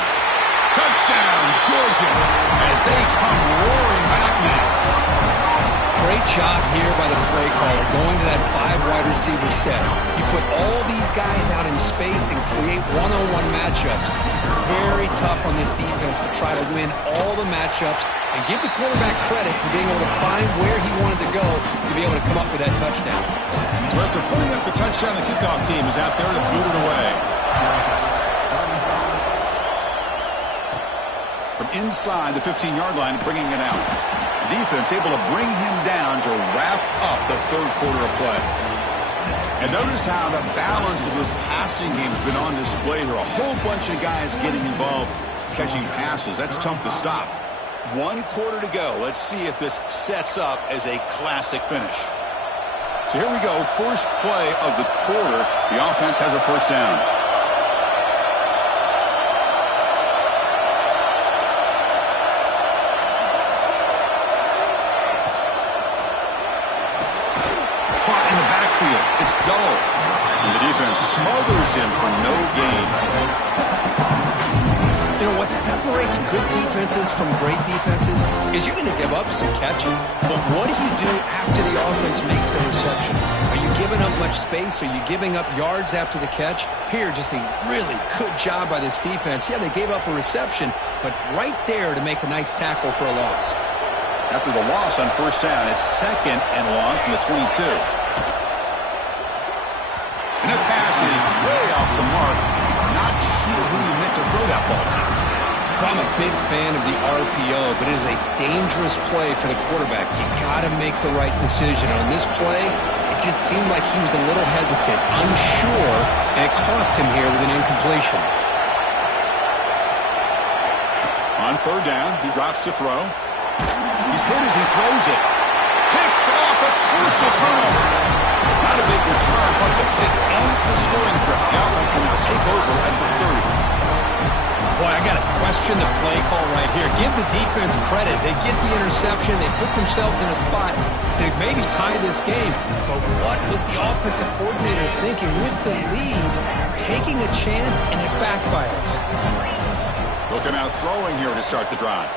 Touchdown, Georgia, as they come roaring back now. Great job here by the play caller, going to that 5 wide receiver set. You put all these guys out in space and create one-on-one matchups. It's very tough on this defense to try to win all the matchups and give the quarterback credit for being able to find where he wanted to go to be able to come up with that touchdown. So after putting up the touchdown, the kickoff team is out there to boot it away. From inside the 15-yard line, bringing it out. The defense able to bring him down to wrap up the 3rd quarter of play. And notice how the balance of this passing game has been on display here. A whole bunch of guys getting involved catching passes. That's tough to stop. 1 quarter to go. Let's see if this sets up as a classic finish. So here we go. First play of the quarter. The offense has a first down. It's dull, and the defense smothers him for no gain. You know, what separates good defenses from great defenses is you're going to give up some catches. But what do you do after the offense makes a reception? Are you giving up much space? Are you giving up yards after the catch? Here, just a really good job by this defense. Yeah, they gave up a reception, but right there to make a nice tackle for a loss. After the loss on first down, it's 2nd and long from the 22. And that pass is way off the mark. Not sure who he meant to throw that ball to. I'm a big fan of the RPO, but it is a dangerous play for the quarterback. You got to make the right decision. On this play, it just seemed like he was a little hesitant, unsure, and it cost him here with an incompletion. On 3rd down, he drops to throw. He's hit as he throws it. Picked off, a crucial turnover. Not a big return, but the pick ends the scoring threat. The offense will now take over at the 30. Boy, I got to question the play call right here. Give the defense credit. They get the interception. They put themselves in a spot to maybe tie this game. But what was the offensive coordinator thinking with the lead, taking a chance, and it backfires? Looking out throwing here to start the drive.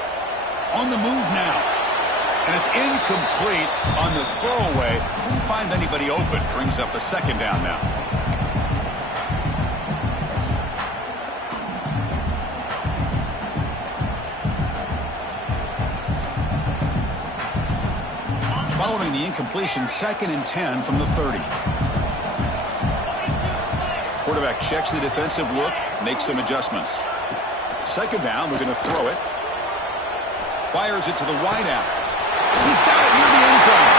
On the move now. And it's incomplete on the throwaway. Couldn't find anybody open. Brings up a 2nd down now. Following the incompletion, 2nd and 10 from the 30. Quarterback checks the defensive look, makes some adjustments. 2nd down, we're going to throw it. Fires it to the wide out. He's got it near the end zone.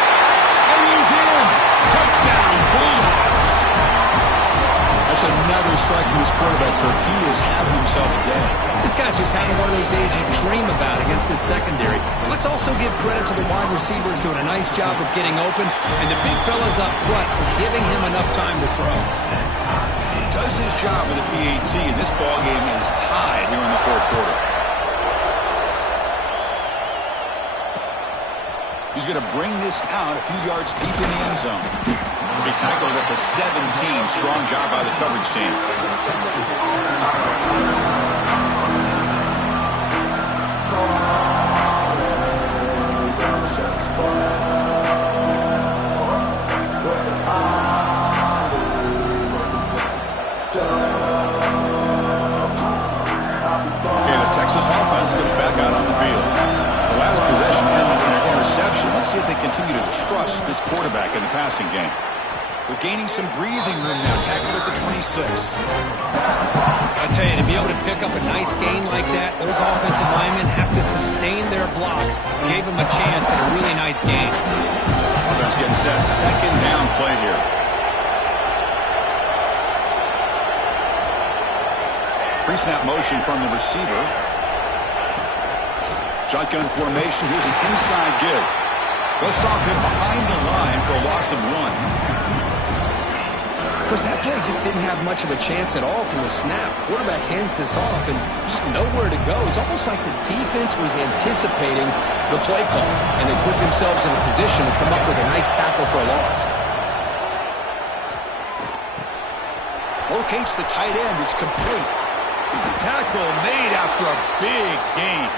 And he's in. Touchdown, Bulldogs. That's another strike from this quarterback, Kirk. He is having himself a day. This guy's just having one of those days you dream about against this secondary. Let's also give credit to the wide receivers doing a nice job of getting open, and the big fellas up front for giving him enough time to throw. He does his job with the PAT, and this ballgame is tied here in the 4th quarter. He's going to bring this out a few yards deep in the end zone. He'll be tackled at the 17. Strong job by the coverage team. Okay, the Texas offense comes back out on the field. The last possession ended in an interception. Let's see if they continue to trust this quarterback in the passing game. They're gaining some breathing room now. Tackled at the 26. I tell you, to be able to pick up a nice gain like that, those offensive linemen have to sustain their blocks. Gave them a chance at a really nice gain. Offense getting set. 2nd down play here. Pre-snap motion from the receiver. Shotgun formation. Here's an inside give. They'll stop him behind the line for a loss of 1. Of course, that play just didn't have much of a chance at all from the snap. Quarterback hands this off and just nowhere to go. It's almost like the defense was anticipating the play call, and they put themselves in a position to come up with a nice tackle for a loss. Locates the tight end. It's complete. Tackle made after a big gain.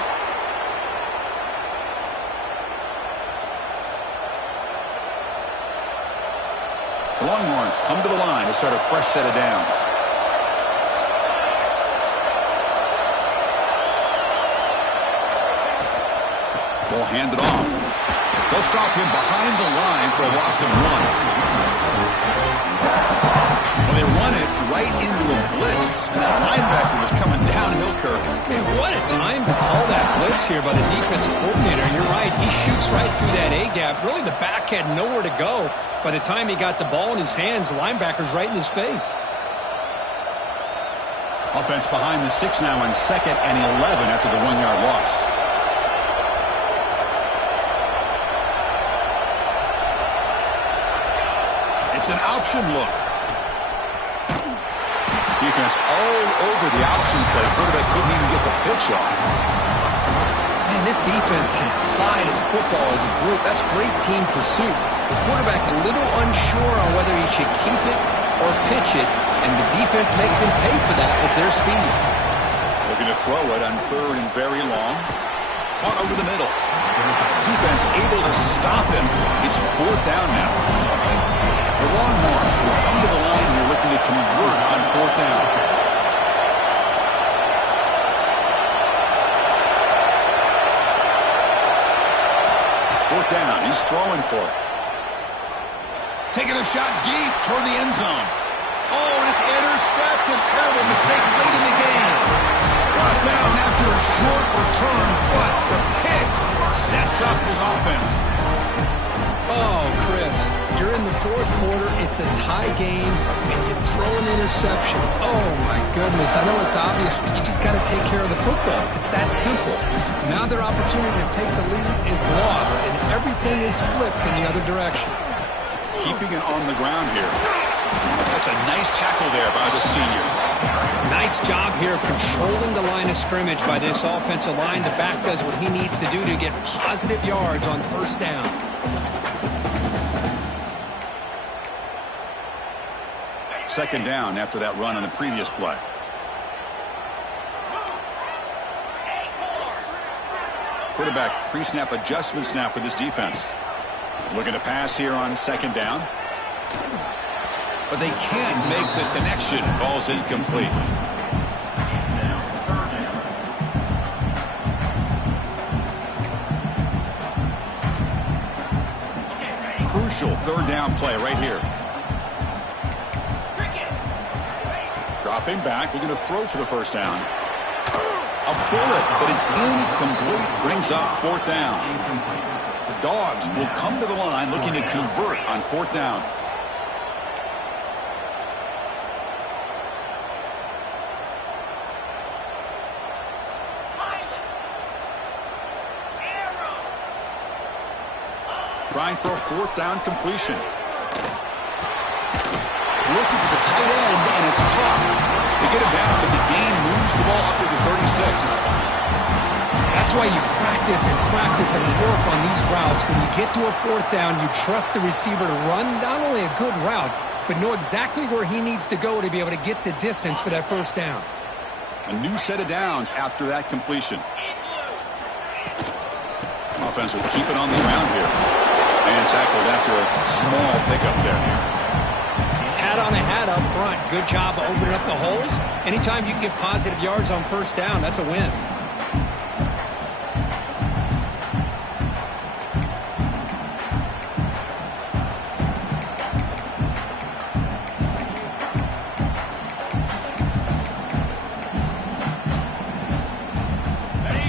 The Longhorns come to the line to start a fresh set of downs. Ball handed off. They'll stop him behind the line for a loss of 1. Well, they run it right into a blitz. And that linebacker was coming downhill, Kirk. Man, what a time to call that blitz here by the defensive coordinator. You're right. He shoots right through that A-gap. Really, the back had nowhere to go. By the time he got the ball in his hands, the linebacker's right in his face. Offense behind the 6 now on 2nd and 11 after the 1-yard loss. It's an option look. Defense all over the option play. Quarterback couldn't even get the pitch off. Man, this defense can fly to the football as a group. That's great team pursuit. The quarterback a little unsure on whether he should keep it or pitch it, and the defense makes him pay for that with their speed. Looking to throw it on 3rd and very long. Caught over the middle. Defense able to stop him. It's 4th down now. The Longhorns will come to the line here looking to convert on 4th down. Fourth down. He's throwing for it. Taking a shot deep toward the end zone. Oh, and it's intercepted. Terrible mistake late in the game. Brought down after a short return, but the pick sets up his offense. Oh, Chris, you're in the 4th quarter. It's a tie game, and you throw an interception. Oh, my goodness. I know it's obvious, but you just got to take care of the football. It's that simple. Now their opportunity to take the lead is lost, and everything is flipped in the other direction. Keeping it on the ground here. That's a nice tackle there by the senior. Nice job here of controlling the line of scrimmage by this offensive line. The back does what he needs to do to get positive yards on 1st down. Second down after that run on the previous play. Quarterback pre-snap adjustments now for this defense. Looking to pass here on 2nd down. But they can't make the connection. Ball's incomplete. Crucial 3rd down play right here. Dropping back, looking to throw for the 1st down. A bullet, but it's incomplete. Brings up 4th down. The Dogs will come to the line looking to convert on 4th down. Trying for a 4th down completion. Looking for the tight end, and it's caught. They get it down, but the gain moves the ball up to the 36. That's why you practice and work on these routes. When you get to a 4th down, you trust the receiver to run not only a good route, but know exactly where he needs to go to be able to get the distance for that 1st down. A new set of downs after that completion. Offense will keep it on the ground here. And tackled after a small pickup there. Hat on a hat up front. Good job opening up the holes. Anytime you can get positive yards on 1st down, that's a win.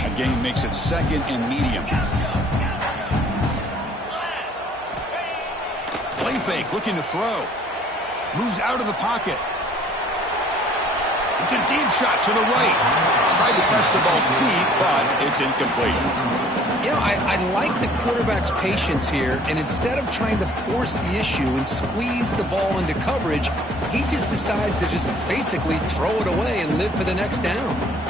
The game makes it 2nd and medium. Play fake, looking to throw. Moves out of the pocket. It's a deep shot to the right. Tried to press the ball deep, but it's incomplete. You know, I like the quarterback's patience here, and instead of trying to force the issue and squeeze the ball into coverage, he just decides to just basically throw it away and live for the next down.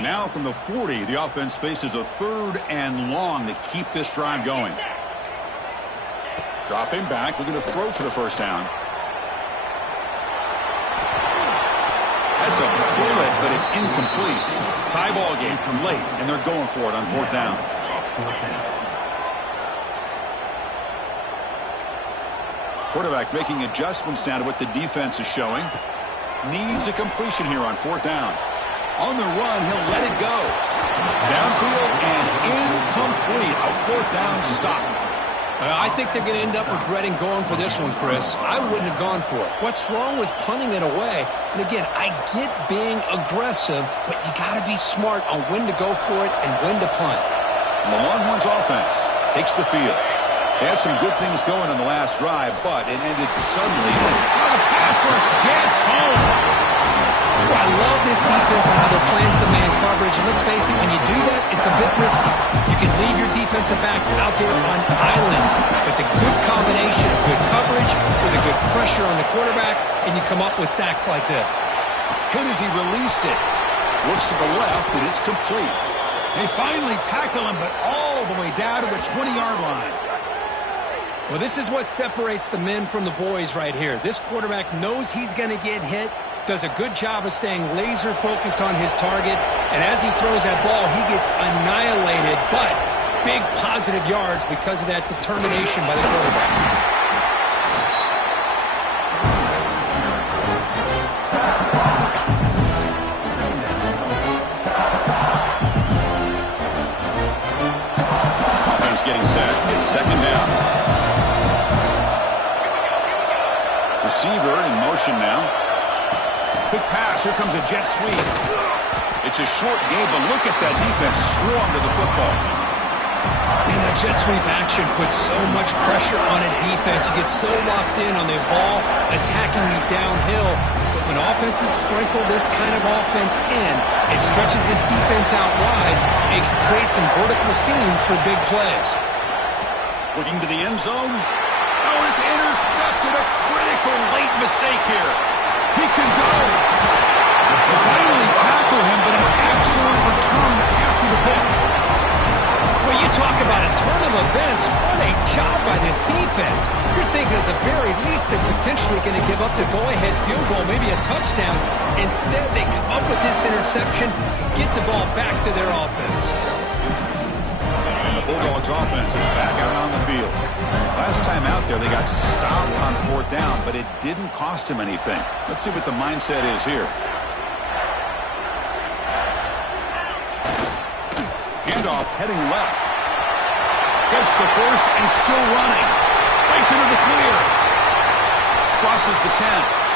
Now from the 40, the offense faces a 3rd and long to keep this drive going. Dropping back, looking to throw for the first down. That's a bullet, but it's incomplete. Tie ball game from late, and they're going for it on fourth down. Quarterback making adjustments now to what the defense is showing. Needs a completion here on fourth down. On the run, he'll let it go. Downfield and incomplete. A fourth down stop. I think they're going to end up regretting going for this one, Chris. I wouldn't have gone for it. What's wrong with punting it away? And again, I get being aggressive, but you got to be smart on when to go for it and when to punt. And the Longhorns offense takes the field. They had some good things going on the last drive, but it ended suddenly. The pass rush gets home. I love this defense and how they're playing some man coverage. And let's face it, when you do that, it's a bit risky. You can leave your defensive backs out there on islands, but the good combination of good coverage with a good pressure on the quarterback, and you come up with sacks like this. Hit as he released it. Looks to the left, and it's complete. They finally tackle him, but all the way down to the 20-yard line. Well, this is what separates the men from the boys right here. This quarterback knows he's going to get hit, does a good job of staying laser focused on his target, and as he throws that ball, he gets annihilated, but big positive yards because of that determination by the quarterback. Offense getting set. It's second down. Receiver in motion now. Quick pass. Here comes a jet sweep. It's a short game, but look at that defense swarm to the football. And that jet sweep action puts so much pressure on a defense. You get so locked in on the ball attacking you downhill. But when offenses sprinkle this kind of offense in, it stretches this defense out wide and can create some vertical seams for big plays. Looking to the end zone. Oh, it's intercepted. A critical late mistake here. He could go. They finally tackle him, but an excellent return after the pick. Well, you talk about a turn of events. What a job by this defense. You're thinking at the very least they're potentially going to give up the go-ahead field goal, maybe a touchdown. Instead, they come up with this interception and get the ball back to their offense. And the Bulldogs offense is back out on the field. Last time out there, they got stopped on fourth down, but it didn't cost them anything. Let's see what the mindset is here. Handoff heading left. Gets the first and still running. Breaks into the clear. Crosses the 10.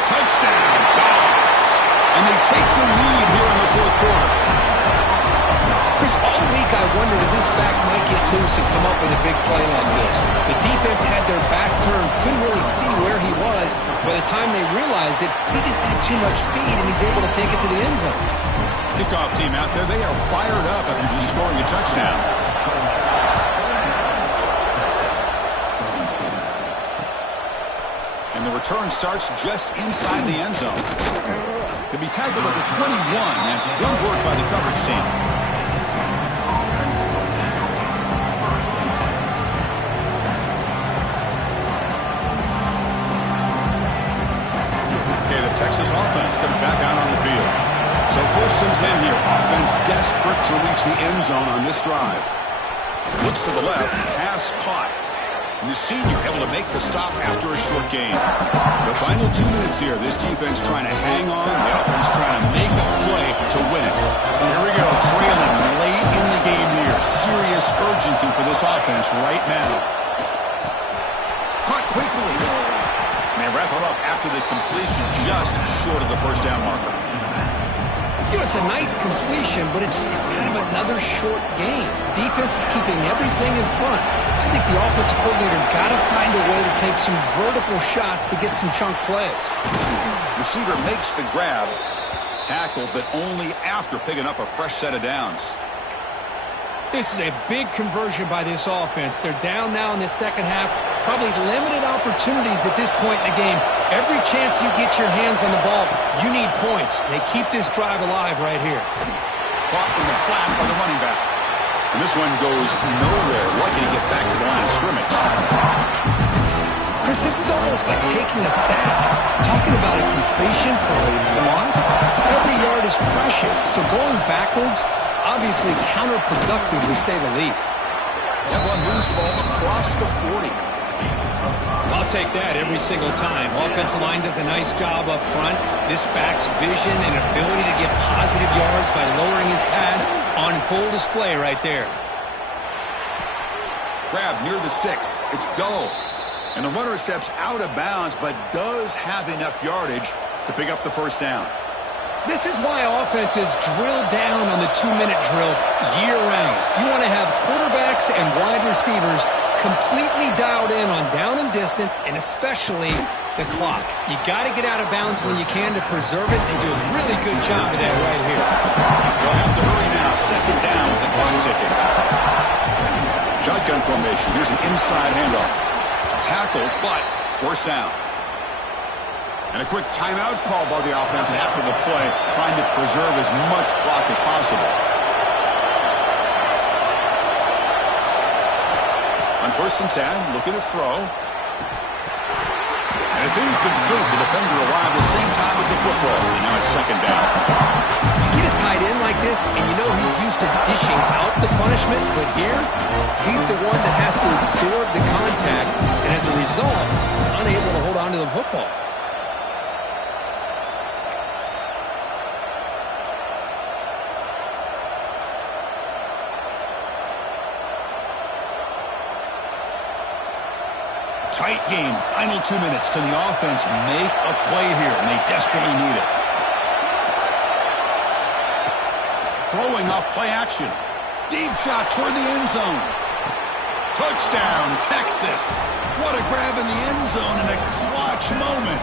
Touchdown, Dogs. And they take the lead here in the fourth quarter. Chris, all week I wondered if this back might get loose and come up with a big play like this. The defense had their back turned, couldn't really see where he was. By the time they realized it, he just had too much speed, and he's able to take it to the end zone. Kickoff team out there, they are fired up after just scoring a touchdown. And the return starts just inside the end zone. He'll be tackled at the 21. That's good work by the coverage team. Texas offense comes back out on the field. So first things in here. Offense desperate to reach the end zone on this drive. Looks to the left. Pass caught. And the senior able to make the stop after a short gain. The final 2 minutes here. This defense trying to hang on. The offense trying to make a play to win it. Here we go. Trailing late in the game here. Serious urgency for this offense right now. Caught quickly. And they wrap it up after the completion just short of the first down marker. You know, it's a nice completion, but it's kind of another short game. Defense is keeping everything in front. I think the offensive coordinator's got to find a way to take some vertical shots to get some chunk plays. Receiver makes the grab. Tackle, but only after picking up a fresh set of downs. This is a big conversion by this offense. They're down now in the second half. Probably limited opportunities at this point in the game. Every chance you get your hands on the ball, you need points. They keep this drive alive right here. Caught in the flat by the running back. And this one goes nowhere. Lucky to get back to the line of scrimmage. Chris, this is almost like taking a sack. Talking about a completion for a loss, every yard is precious. So going backwards, obviously counterproductive to say the least. That one moves the ball across the 40. I'll take that every single time. Offensive line does a nice job up front. This back's vision and ability to get positive yards by lowering his pads on full display right there. Grab near the sticks. It's dull. And the runner steps out of bounds, but does have enough yardage to pick up the first down. This is why offenses drill down on the 2-minute drill year-round. You want to have quarterbacks and wide receivers completely dialed in on down and distance, and especially the clock. You got to get out of bounds when you can to preserve it. They do a really good job of that right here. They'll have to hurry now. Second down with the clock ticking. Shotgun formation. Here's an inside handoff. Tackle, but first down. And a quick timeout call by the offense after the play, trying to preserve as much clock as possible. On 1st and 10, looking to throw. And it's incomplete. The defender arrived the same time as the football. And now it's second down. You get a tight end like this, and you know he's used to dishing out the punishment, but here, he's the one that has to absorb the contact, and as a result, he's unable to hold on to the football. Tight game. Final 2 minutes. Can the offense make a play here? And they desperately need it. Throwing up play action. Deep shot toward the end zone. Touchdown, Texas. What a grab in the end zone in a clutch moment.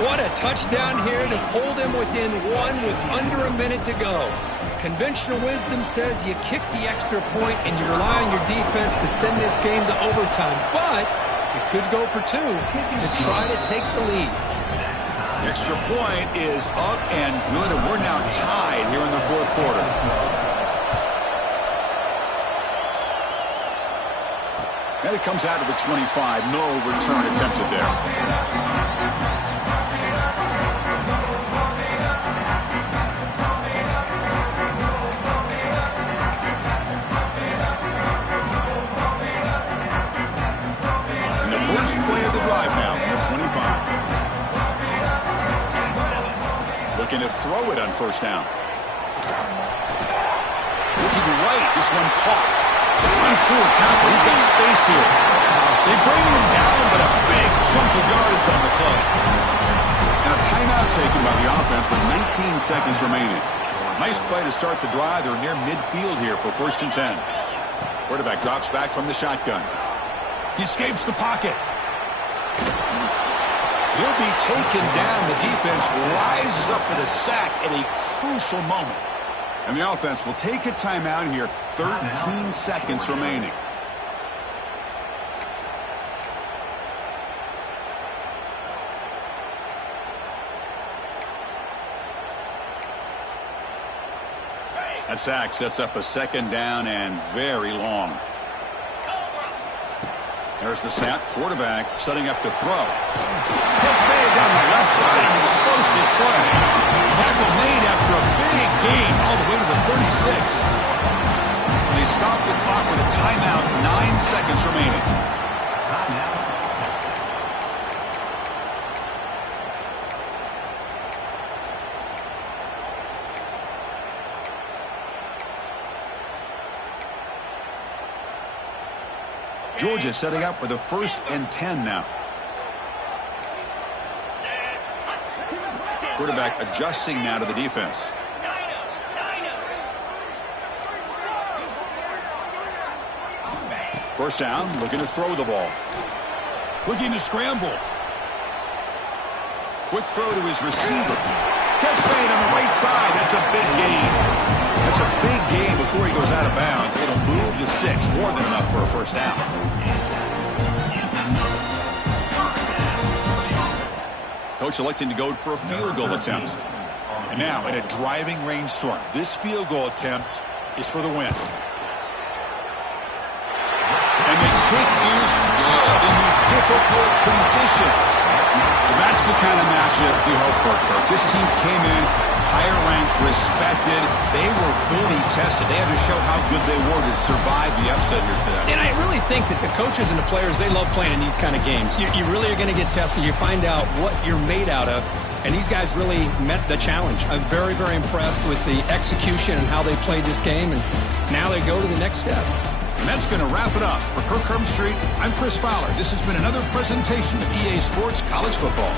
What a touchdown here to pull them within one with under a minute to go. Conventional wisdom says you kick the extra point and you rely on your defense to send this game to overtime. But you could go for 2 to try to take the lead. Extra point is up and good, and we're now tied here in the 4th quarter. And it comes out of the 25. No return attempted there. First play of the drive now from the 25. Looking to throw it on 1st down. Looking right, this one caught. Runs through a tackle. He's got space here. They bring him down, but a big chunk of yardage on the play. And a timeout taken by the offense with 19 seconds remaining. Nice play to start the drive. They're near midfield here for 1st and 10. Quarterback drops back from the shotgun. He escapes the pocket. He'll be taken down. The defense rises up with a sack at a crucial moment. And the offense will take a timeout here. 13 seconds remaining. That sack sets up a second down and very long. There's the snap. Quarterback setting up to throw. Catch made down the left side. An explosive play. Tackle made after a big gain all the way to the 36. They stop the clock with a timeout. 9 seconds remaining. Georgia setting up with a 1st and 10 now. Quarterback adjusting now to the defense. First down, looking to throw the ball. Looking to scramble. Quick throw to his receiver. Catch made on the right side. That's a big gain. That's a big gain before he goes out of bounds. It'll move the sticks. More than enough for a first down. Coach electing to go for a field goal attempt. And now in a driving rainstorm, this field goal attempt is for the win. And the kick is good in these difficult Congratulations. That's the kind of matchup we hope for, Kirk. This team came in higher ranked, respected. They were fully tested. They had to show how good they were to survive the upset here today. And I really think that the coaches and the players, they love playing in these kind of games. You really are going to get tested. You find out what you're made out of. And these guys really met the challenge. I'm very, very impressed with the execution and how they played this game. And now they go to the next step. And that's going to wrap it up. For Kirk Street, I'm Chris Fowler. This has been another presentation of EA Sports College Football.